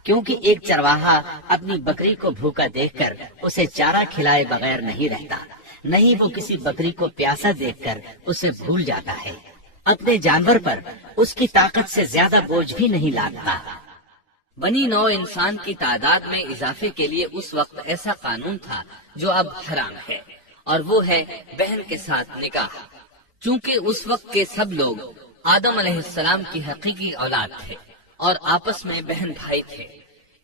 کیونکہ ایک چرواہا اپنی بکری کو بھوکا دیکھ کر اسے چارہ کھلائے بغیر نہیں رہتا، نہیں وہ کسی بکری کو پیاسا دیکھ کر اسے بھول جاتا ہے۔ اپنے جانور پر اس کی طاقت سے زیادہ بوجھ بھی نہیں لادتا۔ بنی نوع انسان کی تعداد میں اضافے کے لیے اس وقت ایسا قانون تھا جو اب حرام ہے، اور وہ ہے بہن کے ساتھ نکاح۔ چونکہ اس وقت کے سب لوگ آدم علیہ السلام کی حقیقی اولاد تھے اور آپس میں بہن بھائی تھے،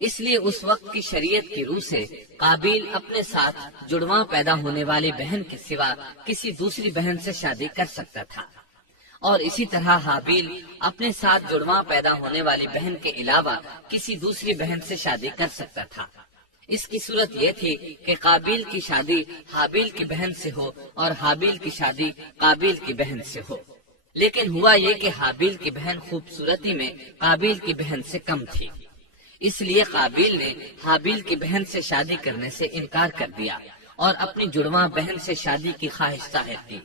اس لیے اس وقت کی شریعت کی روح سے قابیل اپنے ساتھ جڑواں پیدا ہونے والی بہن کے سوا کسی دوسری بہن سے شادی کر سکتا تھا، اور اسی طرح حابیل اپنے ساتھ جڑواں پیدا ہونے والی بہن کے علاوہ کسی دوسری بہن سے شادی کر سکتا تھا۔ اس کی صورت یہ تھی کہ قابیل کی شادی حابیل کی بہن سے ہو اور حابیل کی شادی قابیل کی بہن سے ہو، لیکن ہوا یہ کہ حابیل کی بہن خوبصورتی میں قابیل کی بہن سے کم تھی، اس لیے قابیل نے حابیل کی بہن سے شادی کرنے سے انکار کر دیا اور اپنی جڑواں بہن سے شادی کی خواہش ظاہر کی،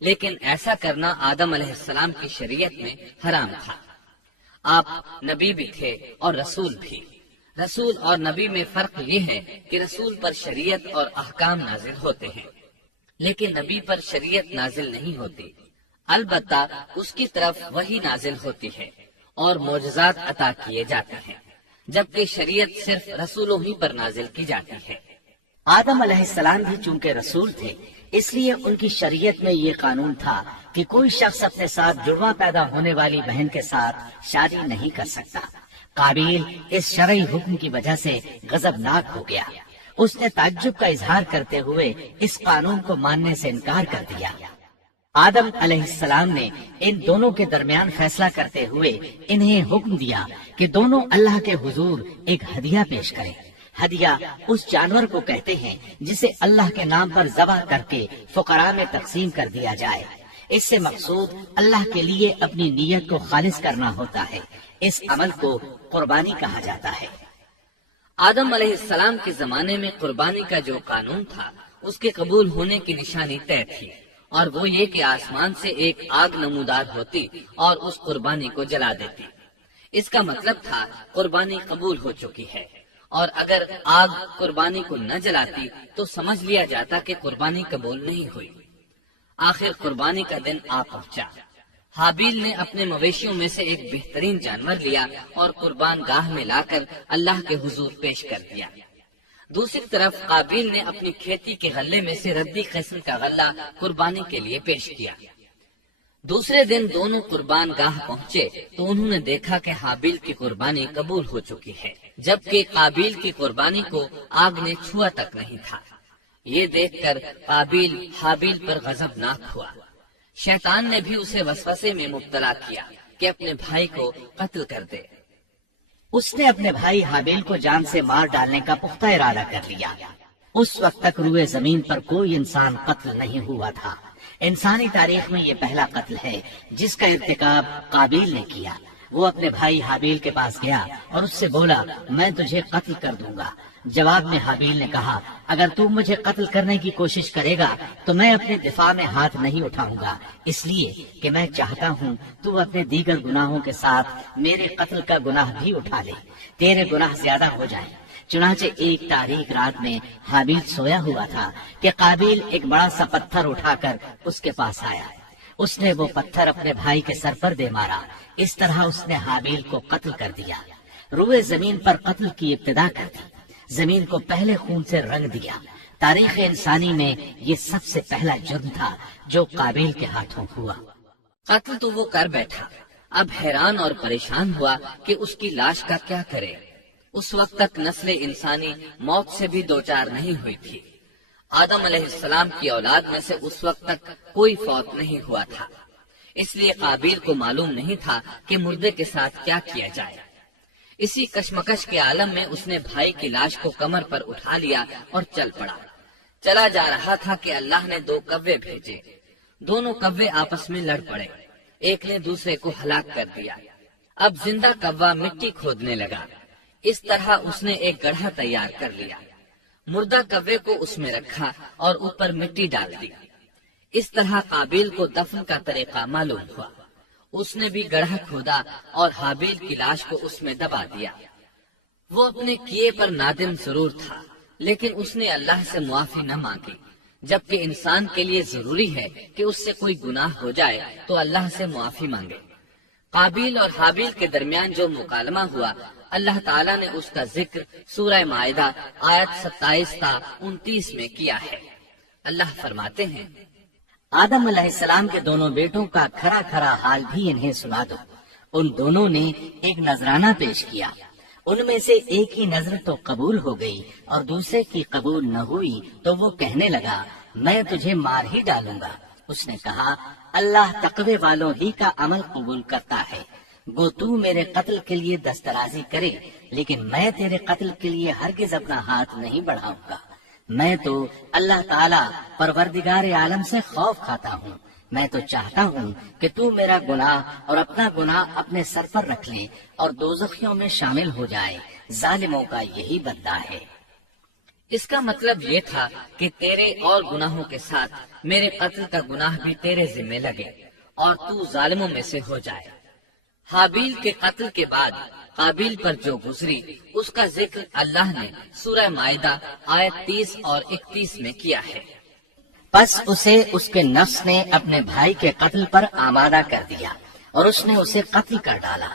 لیکن ایسا کرنا آدم علیہ السلام کی شریعت میں حرام تھا۔ آپ نبی بھی تھے اور رسول بھی۔ رسول اور نبی میں فرق یہ ہے کہ رسول پر شریعت اور احکام نازل ہوتے ہیں، لیکن نبی پر شریعت نازل نہیں ہوتی، البتہ اس کی طرف وحی نازل ہوتی ہے اور معجزات عطا کیے جاتے ہیں، جبکہ شریعت صرف رسولوں ہی پر نازل کی جاتی ہے۔ آدم علیہ السلام بھی چونکہ رسول تھے، اس لیے ان کی شریعت میں یہ قانون تھا کہ کوئی شخص اپنے ساتھ جڑواں پیدا ہونے والی بہن کے ساتھ شادی نہیں کر سکتا۔ قابیل اس شرعی حکم کی وجہ سے غضبناک ہو گیا، اس نے تعجب کا اظہار کرتے ہوئے اس قانون کو ماننے سے انکار کر دیا۔ آدم علیہ السلام نے ان دونوں کے درمیان فیصلہ کرتے ہوئے انہیں حکم دیا کہ دونوں اللہ کے حضور ایک ہدیہ پیش کریں۔ ہدیہ اس جانور کو کہتے ہیں جسے اللہ کے نام پر ذبح کر کے فقراء میں تقسیم کر دیا جائے۔ اس سے مقصود اللہ کے لیے اپنی نیت کو خالص کرنا ہوتا ہے۔ اس عمل کو قربانی کہا جاتا ہے۔ آدم علیہ السلام کے زمانے میں قربانی کا جو قانون تھا اس کے قبول ہونے کی نشانی طے تھی، اور وہ یہ کہ آسمان سے ایک آگ نمودار ہوتی اور اس قربانی کو جلا دیتی۔ اس کا مطلب تھا قربانی قبول ہو چکی ہے، اور اگر آگ قربانی کو نہ جلاتی تو سمجھ لیا جاتا کہ قربانی قبول نہیں ہوئی۔ آخر قربانی کا دن آ پہنچا۔ حابیل نے اپنے مویشیوں میں سے ایک بہترین جانور لیا اور قربان گاہ میں لا کر اللہ کے حضور پیش کر دیا۔ دوسری طرف قابیل نے اپنی کھیتی کے غلے میں سے ردی قسم کا غلہ قربانی کے لیے پیش کیا۔ دوسرے دن دونوں قربان گاہ پہنچے تو انہوں نے دیکھا کہ حابیل کی قربانی قبول ہو چکی ہے، جبکہ قابیل کی قربانی کو آگ نے چھوا تک نہیں تھا۔ یہ دیکھ کر قابیل حابیل پر غضبناک ہوا۔ شیطان نے بھی اسے وسوسے میں مبتلا کیا کہ اپنے بھائی کو قتل کر دے۔ اس نے اپنے بھائی حابیل کو جان سے مار ڈالنے کا پختہ ارادہ کر لیا۔ اس وقت تک روئے زمین پر کوئی انسان قتل نہیں ہوا تھا۔ انسانی تاریخ میں یہ پہلا قتل ہے جس کا ارتکاب قابیل نے کیا۔ وہ اپنے بھائی حابیل کے پاس گیا اور اس سے بولا، میں تجھے قتل کر دوں گا۔ جواب میں حابیل نے کہا، اگر تو مجھے قتل کرنے کی کوشش کرے گا تو میں اپنے دفاع میں ہاتھ نہیں اٹھاؤں گا، اس لیے کہ میں چاہتا ہوں تو اپنے دیگر گناہوں کے ساتھ میرے قتل کا گناہ بھی اٹھا لے، تیرے گناہ زیادہ ہو جائیں۔ چنانچہ ایک تاریک رات میں حابیل سویا ہوا تھا کہ قابیل ایک بڑا سا پتھر اٹھا کر اس کے پاس آیا۔ اس نے وہ پتھر اپنے بھائی کے سر پر دے مارا۔ اس طرح اس نے حابیل کو قتل کر دیا، روئے زمین پر قتل کی ابتدا کر دی، زمین کو پہلے خون سے رنگ دیا۔ تاریخ انسانی میں یہ سب سے پہلا جرم تھا جو قابیل کے ہاتھوں ہوا۔ قتل تو وہ کر بیٹھا، اب حیران اور پریشان ہوا کہ اس کی لاش کا کیا کرے۔ اس وقت تک نسل انسانی موت سے بھی دوچار نہیں ہوئی تھی۔ آدم علیہ السلام کی اولاد میں سے اس وقت تک کوئی فوت نہیں ہوا تھا، اس لیے قابیل کو معلوم نہیں تھا کہ مردے کے ساتھ کیا کیا جائے۔ اسی کشمکش کے عالم میں اس نے بھائی کی لاش کو کمر پر اٹھا لیا اور چل پڑا۔ چلا جا رہا تھا کہ اللہ نے 2 کوے بھیجے۔ دونوں کوے آپس میں لڑ پڑے، ایک نے دوسرے کو ہلاک کر دیا۔ اب زندہ کوا مٹی کھودنے لگا۔ اس طرح اس نے ایک گڑھا تیار کر لیا، مردہ کوے کو اس میں رکھا اور اوپر مٹی ڈال دی۔ اس طرح قابیل کو دفن کا طریقہ معلوم ہوا۔ اس نے بھی گڑھا کھودا اور حابیل کی لاش کو اس میں دبا دیا۔ وہ اپنے کیے پر نادم ضرور تھا، لیکن اس نے اللہ سے معافی نہ مانگی، جبکہ انسان کے لیے ضروری ہے کہ اس سے کوئی گناہ ہو جائے تو اللہ سے معافی مانگے۔ قابیل اور حابیل کے درمیان جو مکالمہ ہوا، اللہ تعالیٰ نے اس کا ذکر سورہ مائدہ آیت 27 تا 29 میں کیا ہے۔ اللہ فرماتے ہیں، آدم علیہ السلام کے دونوں بیٹوں کا کھرا کھرا حال بھی انہیں سنا دو۔ ان دونوں نے ایک نذرانہ پیش کیا، ان میں سے ایک کی نظر تو قبول ہو گئی اور دوسرے کی قبول نہ ہوئی تو وہ کہنے لگا، میں تجھے مار ہی ڈالوں گا۔ اس نے کہا، اللہ تقوی والوں ہی کا عمل قبول کرتا ہے، گو تو میرے قتل کے لیے دسترازی کرے، لیکن میں تیرے قتل کے لیے ہرگز اپنا ہاتھ نہیں بڑھاؤں گا۔ میں تو اللہ تعالی پروردگار عالم سے خوف کھاتا ہوں، میں تو چاہتا ہوں کہ تو میرا گناہ اور اپنا گناہ اپنے سر پر رکھ لے اور دوزخیوں میں شامل ہو جائے۔ ظالموں کا یہی بدلہ ہے۔ اس کا مطلب یہ تھا کہ تیرے اور گناہوں کے ساتھ میرے قتل کا گناہ بھی تیرے ذمہ لگے اور تو ظالموں میں سے ہو جائے۔ حابیل کے قتل کے بعد قابیل پر جو گزری اس کا ذکر اللہ نے سورہ مائدہ آیت 30 اور 31 میں کیا ہے۔ پس اسے اس کے نفس نے اپنے بھائی کے قتل پر آمادہ کر دیا اور اس نے اسے قتل کر ڈالا،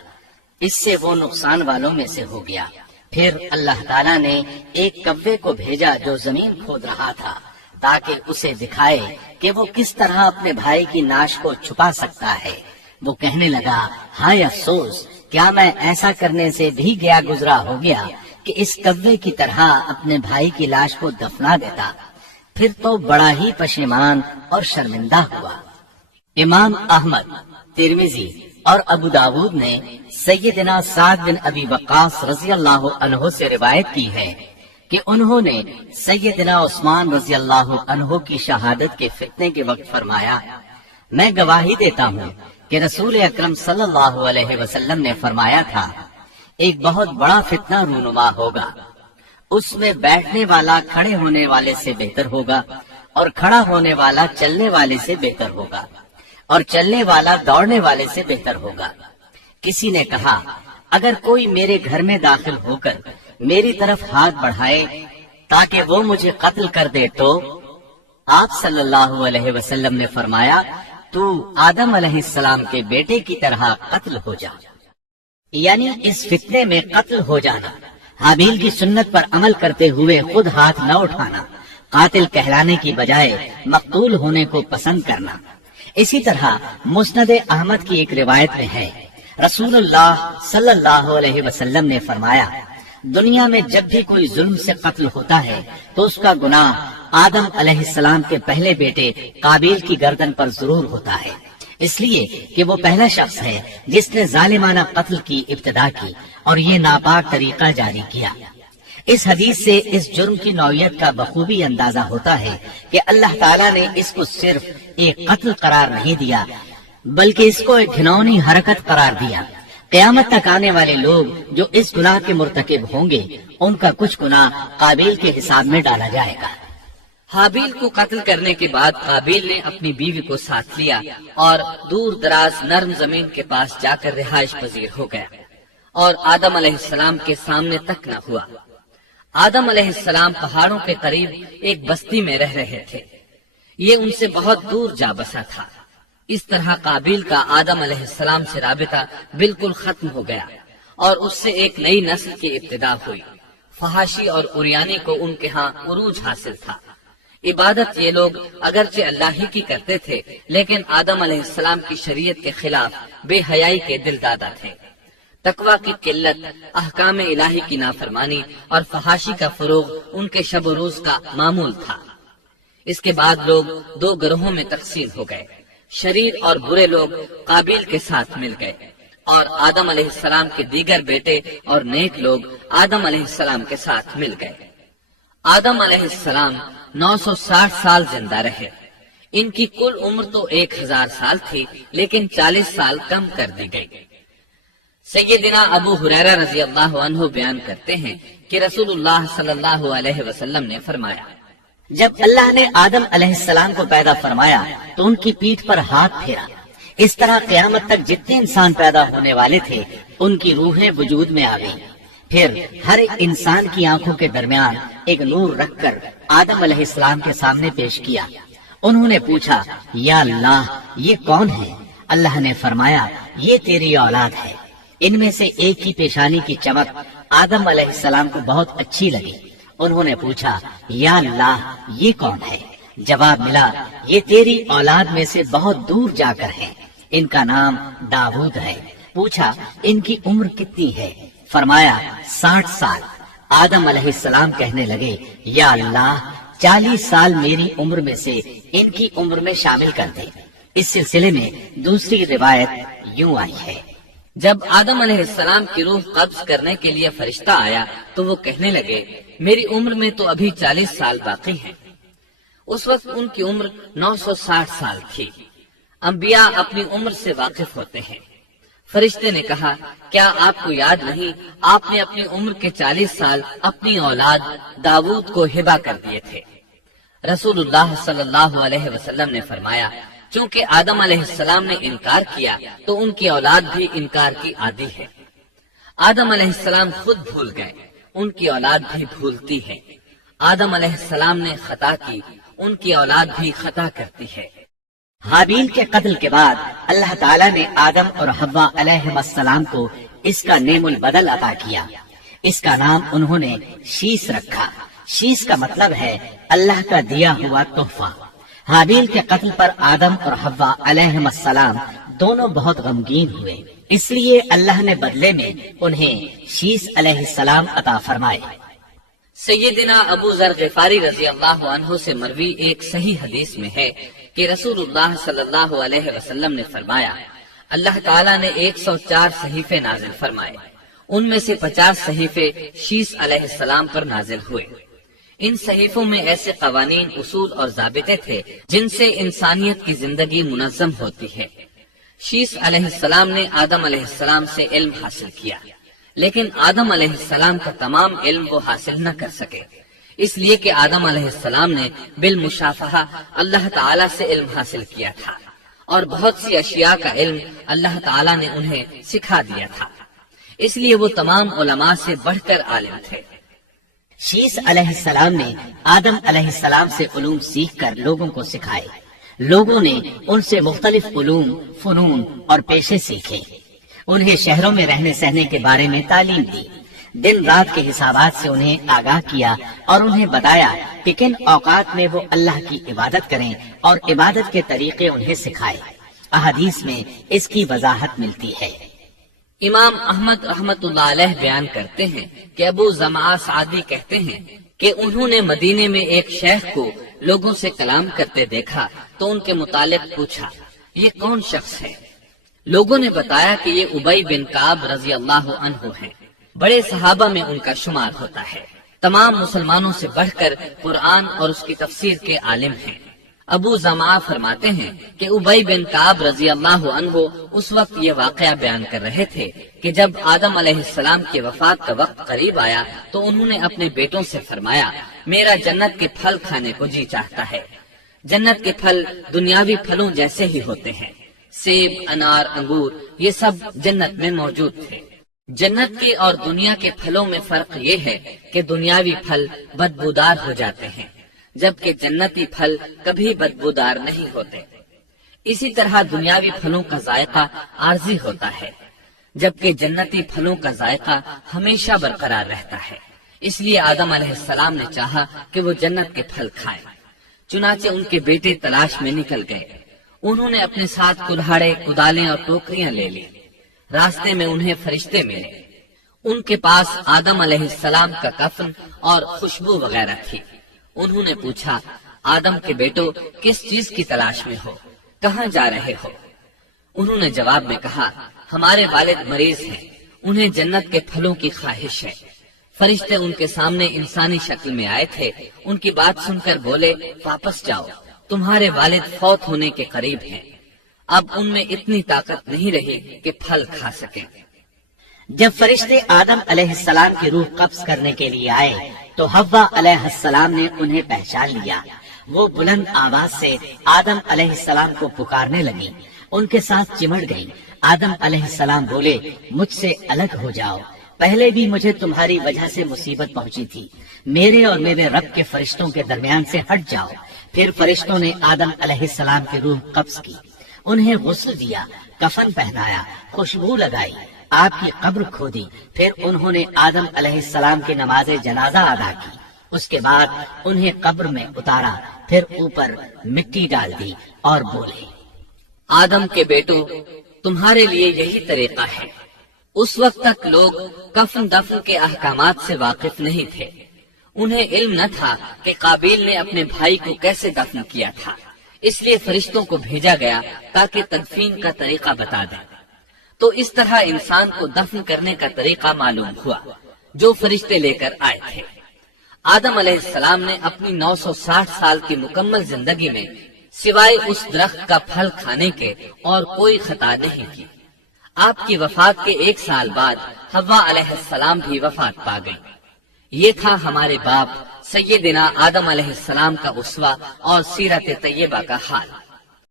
اس سے وہ نقصان والوں میں سے ہو گیا۔ پھر اللہ تعالیٰ نے ایک کوے کو بھیجا جو زمین کھود رہا تھا تاکہ اسے دکھائے کہ وہ کس طرح اپنے بھائی کی ناش کو چھپا سکتا ہے۔ وہ کہنے لگا، ہائے افسوس، کیا میں ایسا کرنے سے بھی گیا گزرا ہو گیا کہ اس کوے کی طرح اپنے بھائی کی لاش کو دفنا دیتا۔ پھر تو بڑا ہی پشیمان اور شرمندہ ہوا۔ امام احمد، ترمذی اور ابو داود نے سیدنا سعد بن ابی وقاص رضی اللہ عنہ سے روایت کی ہے کہ انہوں نے سیدنا عثمان رضی اللہ عنہ کی شہادت کے فتنے کے وقت فرمایا، میں گواہی دیتا ہوں کہ رسول اکرم صلی اللہ علیہ وسلم نے فرمایا تھا، ایک بہت بڑا فتنہ رونما ہوگا، اس میں بیٹھنے والا کھڑے ہونے والے سے بہتر ہوگا اور کھڑا ہونے والا چلنے والے سے بہتر ہوگا اور چلنے والا دوڑنے والے سے بہتر ہوگا۔ کسی نے کہا، اگر کوئی میرے گھر میں داخل ہو کر میری طرف ہاتھ بڑھائے تاکہ وہ مجھے قتل کر دے تو آپ صلی اللہ علیہ وسلم نے فرمایا، تو آدم علیہ السلام کے بیٹے کی طرح قتل ہو جا، یعنی اس فتنے میں قتل ہو جانا۔ حابیل کی سنت پر عمل کرتے ہوئے خود ہاتھ نہ اٹھانا، قاتل کہلانے کی بجائے مقتول ہونے کو پسند کرنا۔ اسی طرح مسند احمد کی ایک روایت میں ہے، رسول اللہ صلی اللہ علیہ وسلم نے فرمایا، دنیا میں جب بھی کوئی ظلم سے قتل ہوتا ہے تو اس کا گناہ آدم علیہ السلام کے پہلے بیٹے قابیل کی گردن پر ضرور ہوتا ہے، اس لیے کہ وہ پہلا شخص ہے جس نے ظالمانہ قتل کی ابتدا کی اور یہ ناپاک طریقہ جاری کیا۔ اس حدیث سے اس جرم کی نوعیت کا بخوبی اندازہ ہوتا ہے کہ اللہ تعالیٰ نے اس کو صرف ایک قتل قرار نہیں دیا بلکہ اس کو ایک گھناؤنی حرکت قرار دیا۔ قیامت تک آنے والے لوگ جو اس گناہ کے مرتکب ہوں گے ان کا کچھ گناہ قابیل کے حساب میں ڈالا جائے گا۔ حابیل کو قتل کرنے کے بعد قابیل نے اپنی بیوی کو ساتھ لیا اور دور دراز نرم زمین کے پاس جا کر رہائش پذیر ہو گیا اور آدم علیہ السلام کے سامنے تک نہ ہوا۔ آدم علیہ السلام پہاڑوں کے قریب ایک بستی میں رہ رہے تھے، یہ ان سے بہت دور جا بسا تھا۔ اس طرح قابیل کا آدم علیہ السلام سے رابطہ بالکل ختم ہو گیا اور اس سے ایک نئی نسل کی ابتدا ہوئی۔ فحاشی اور عریانی کو ان کے ہاں عروج حاصل تھا۔ عبادت یہ لوگ اگرچہ اللہ ہی کی کرتے تھے لیکن آدم علیہ السلام کی شریعت کے خلاف بے حیائی کے دل دادا تھے۔ تقوی کی قلت، احکام الہی کی نافرمانی اور فحاشی کا فروغ ان کے شب و روز کا معمول تھا۔ اس کے بعد لوگ دو گروہوں میں تقسیم ہو گئے، شریر اور برے لوگ قابیل کے ساتھ مل گئے اور آدم علیہ السلام کے دیگر بیٹے اور نیک لوگ آدم علیہ السلام کے ساتھ مل گئے۔ آدم علیہ السلام 960 سال زندہ رہے۔ ان کی کل عمر تو 1000 سال تھی لیکن 40 سال کم کر دی گئی۔ سیدنا ابو ہریرہ رضی اللہ عنہ بیان کرتے ہیں کہ رسول اللہ صلی اللہ علیہ وسلم نے فرمایا، جب اللہ نے آدم علیہ السلام کو پیدا فرمایا تو ان کی پیٹھ پر ہاتھ پھیرا۔ اس طرح قیامت تک جتنے انسان پیدا ہونے والے تھے ان کی روحیں وجود میں آ گئیں۔ پھر ہر انسان کی آنکھوں کے درمیان ایک نور رکھ کر آدم علیہ السلام کے سامنے پیش کیا۔ انہوں نے پوچھا، یا اللہ یہ کون ہے؟ اللہ نے فرمایا، یہ تیری اولاد ہے۔ ان میں سے ایک کی پیشانی کی چمک آدم علیہ السلام کو بہت اچھی لگی۔ انہوں نے پوچھا، یا اللہ یہ کون ہے؟ جواب ملا، یہ تیری اولاد میں سے بہت دور جا کر ہیں، ان کا نام داؤد ہے۔ پوچھا، ان کی عمر کتنی ہے؟ فرمایا 60 سال۔ آدم علیہ السلام کہنے لگے، یا اللہ 40 سال میری عمر میں سے ان کی عمر میں شامل کر دے۔ اس سلسلے میں دوسری روایت یوں آئی ہے، جب آدم علیہ السلام کی روح قبض کرنے کے لیے فرشتہ آیا تو وہ کہنے لگے، میری عمر میں تو ابھی 40 سال باقی ہیں۔ اس وقت ان کی عمر 960 سال تھی۔ انبیاء اپنی عمر سے واقف ہوتے ہیں۔ فرشتے نے کہا، کیا آپ کو یاد نہیں آپ نے اپنی عمر کے 40 سال اپنی اولاد داؤد کو ہبہ کر دیے تھے؟ رسول اللہ صلی اللہ علیہ وسلم نے فرمایا، چونکہ آدم علیہ السلام نے انکار کیا تو ان کی اولاد بھی انکار کی عادی ہے۔ آدم علیہ السلام خود بھول گئے، ان کی اولاد بھی بھولتی ہے۔ آدم علیہ السلام نے خطا کی، ان کی اولاد بھی خطا کرتی ہے۔ حابیل کے قتل کے بعد اللہ تعالیٰ نے آدم اور حوا علیہ السلام کو اس کا نعم البدل عطا کیا۔ اس کا نام انہوں نے شیس رکھا۔ شیس کا مطلب ہے اللہ کا دیا ہوا تحفہ۔ حابیل کے قتل پر آدم اور حوا علیہ السلام دونوں بہت غمگین ہوئے، اس لیے اللہ نے بدلے میں انہیں شیس علیہ السلام عطا فرمائے۔ سیدنا ابو ذر غفاری رضی اللہ عنہ سے مروی ایک صحیح حدیث میں ہے کہ رسول اللہ صلی اللہ علیہ وسلم نے فرمایا، اللہ تعالیٰ نے 104 صحیفے نازل فرمائے، ان میں سے 50 صحیفے شیس علیہ السلام پر نازل ہوئے۔ ان صحیفوں میں ایسے قوانین، اصول اور ضابطے تھے جن سے انسانیت کی زندگی منظم ہوتی ہے۔ شیس علیہ السلام نے آدم علیہ السلام سے علم حاصل کیا، لیکن آدم علیہ السلام کا تمام علم وہ حاصل نہ کر سکے، اس لیے کہ آدم علیہ السلام نے بالمشافہہ اللہ تعالیٰ سے علم حاصل کیا تھا اور بہت سی اشیاء کا علم اللہ تعالیٰ نے انہیں سکھا دیا تھا، اس لیے وہ تمام علماء سے بڑھ کر عالم تھے۔ شیس علیہ السلام نے آدم علیہ السلام سے علوم سیکھ کر لوگوں کو سکھائے۔ لوگوں نے ان سے مختلف علوم، فنون اور پیشے سیکھے۔ انہیں شہروں میں رہنے سہنے کے بارے میں تعلیم دی۔ دن رات کے حسابات سے انہیں آگاہ کیا اور انہیں بتایا کہ کن اوقات میں وہ اللہ کی عبادت کریں اور عبادت کے طریقے انہیں سکھائے۔ احادیث میں اس کی وضاحت ملتی ہے۔ امام احمد رحمت اللہ علیہ بیان کرتے ہیں کہ ابو زمعہ سعدی کہتے ہیں کہ انہوں نے مدینے میں ایک شیخ کو لوگوں سے کلام کرتے دیکھا تو ان کے متعلق پوچھا، یہ کون شخص ہے؟ لوگوں نے بتایا کہ یہ ابی بن کعب رضی اللہ عنہ ہیں، بڑے صحابہ میں ان کا شمار ہوتا ہے، تمام مسلمانوں سے بڑھ کر قرآن اور اس کی تفسیر کے عالم ہیں۔ ابو زمعہ فرماتے ہیں کہ ابی بن کعب رضی اللہ عنہ اس وقت یہ واقعہ بیان کر رہے تھے کہ جب آدم علیہ السلام کی وفات کا وقت قریب آیا تو انہوں نے اپنے بیٹوں سے فرمایا، میرا جنت کے پھل کھانے کو جی چاہتا ہے۔ جنت کے پھل دنیاوی پھلوں جیسے ہی ہوتے ہیں، سیب، انار، انگور، یہ سب جنت میں موجود تھے۔ جنت کے اور دنیا کے پھلوں میں فرق یہ ہے کہ دنیاوی پھل بدبودار ہو جاتے ہیں جبکہ جنتی پھل کبھی بدبودار نہیں ہوتے۔ اسی طرح دنیاوی پھلوں کا ذائقہ عارضی ہوتا ہے جبکہ جنتی پھلوں کا ذائقہ ہمیشہ برقرار رہتا ہے۔ اس لیے آدم علیہ السلام نے چاہا کہ وہ جنت کے پھل کھائیں، چنانچہ ان کے بیٹے تلاش میں نکل گئے۔ انہوں نے اپنے ساتھ کلہاڑے، کدالیں اور ٹوکریاں لے لی۔ راستے میں انہیں فرشتے ملے، ان کے پاس آدم علیہ السلام کا کفن اور خوشبو وغیرہ تھی۔ انہوں نے پوچھا، آدم کے بیٹو کس چیز کی تلاش میں ہو، کہاں جا رہے ہو؟ انہوں نے جواب میں کہا، ہمارے والد مریض ہیں، انہیں جنت کے پھلوں کی خواہش ہے۔ فرشتے ان کے سامنے انسانی شکل میں آئے تھے، ان کی بات سن کر بولے، واپس جاؤ، تمہارے والد فوت ہونے کے قریب ہیں، اب ان میں اتنی طاقت نہیں رہی کہ پھل کھا سکیں۔ جب فرشتے آدم علیہ السلام کی روح قبض کرنے کے لیے آئے تو حوا علیہ السلام نے انہیں پہچان لیا۔ وہ بلند آواز سے آدم علیہ السلام کو پکارنے لگی، ان کے ساتھ چمڑ گئیں۔ آدم علیہ السلام بولے، مجھ سے الگ ہو جاؤ، پہلے بھی مجھے تمہاری وجہ سے مصیبت پہنچی تھی، میرے اور میرے رب کے فرشتوں کے درمیان سے ہٹ جاؤ۔ پھر فرشتوں نے آدم علیہ السلام کی روح قبض کی، انہیں غسل دیا، کفن پہنایا، خوشبو لگائی، آپ کی قبر کھودی، پھر انہوں نے آدم علیہ السلام کی نماز جنازہ ادا کی۔ اس کے بعد انہیں قبر میں اتارا، پھر اوپر مٹی ڈال دی اور بولے، آدم کے بیٹو، تمہارے لیے یہی طریقہ ہے۔ اس وقت تک لوگ کفن دفن کے احکامات سے واقف نہیں تھے، انہیں علم نہ تھا کہ قابیل نے اپنے بھائی کو کیسے دفن کیا تھا، اس لیے فرشتوں کو بھیجا گیا تاکہ تدفین کا طریقہ بتا دیں۔ تو اس طرح انسان کو دفن کرنے کا طریقہ معلوم ہوا جو فرشتے لے کر آئے تھے۔ آدم علیہ السلام نے اپنی 960 سال کی مکمل زندگی میں سوائے اس درخت کا پھل کھانے کے اور کوئی خطا نہیں کی۔ آپ کی وفات کے 1 سال بعد حوا علیہ السلام بھی وفات پا گئی۔ یہ تھا ہمارے باپ سیدنا آدم علیہ السلام کا اسوہ اور سیرت طیبہ کا حال۔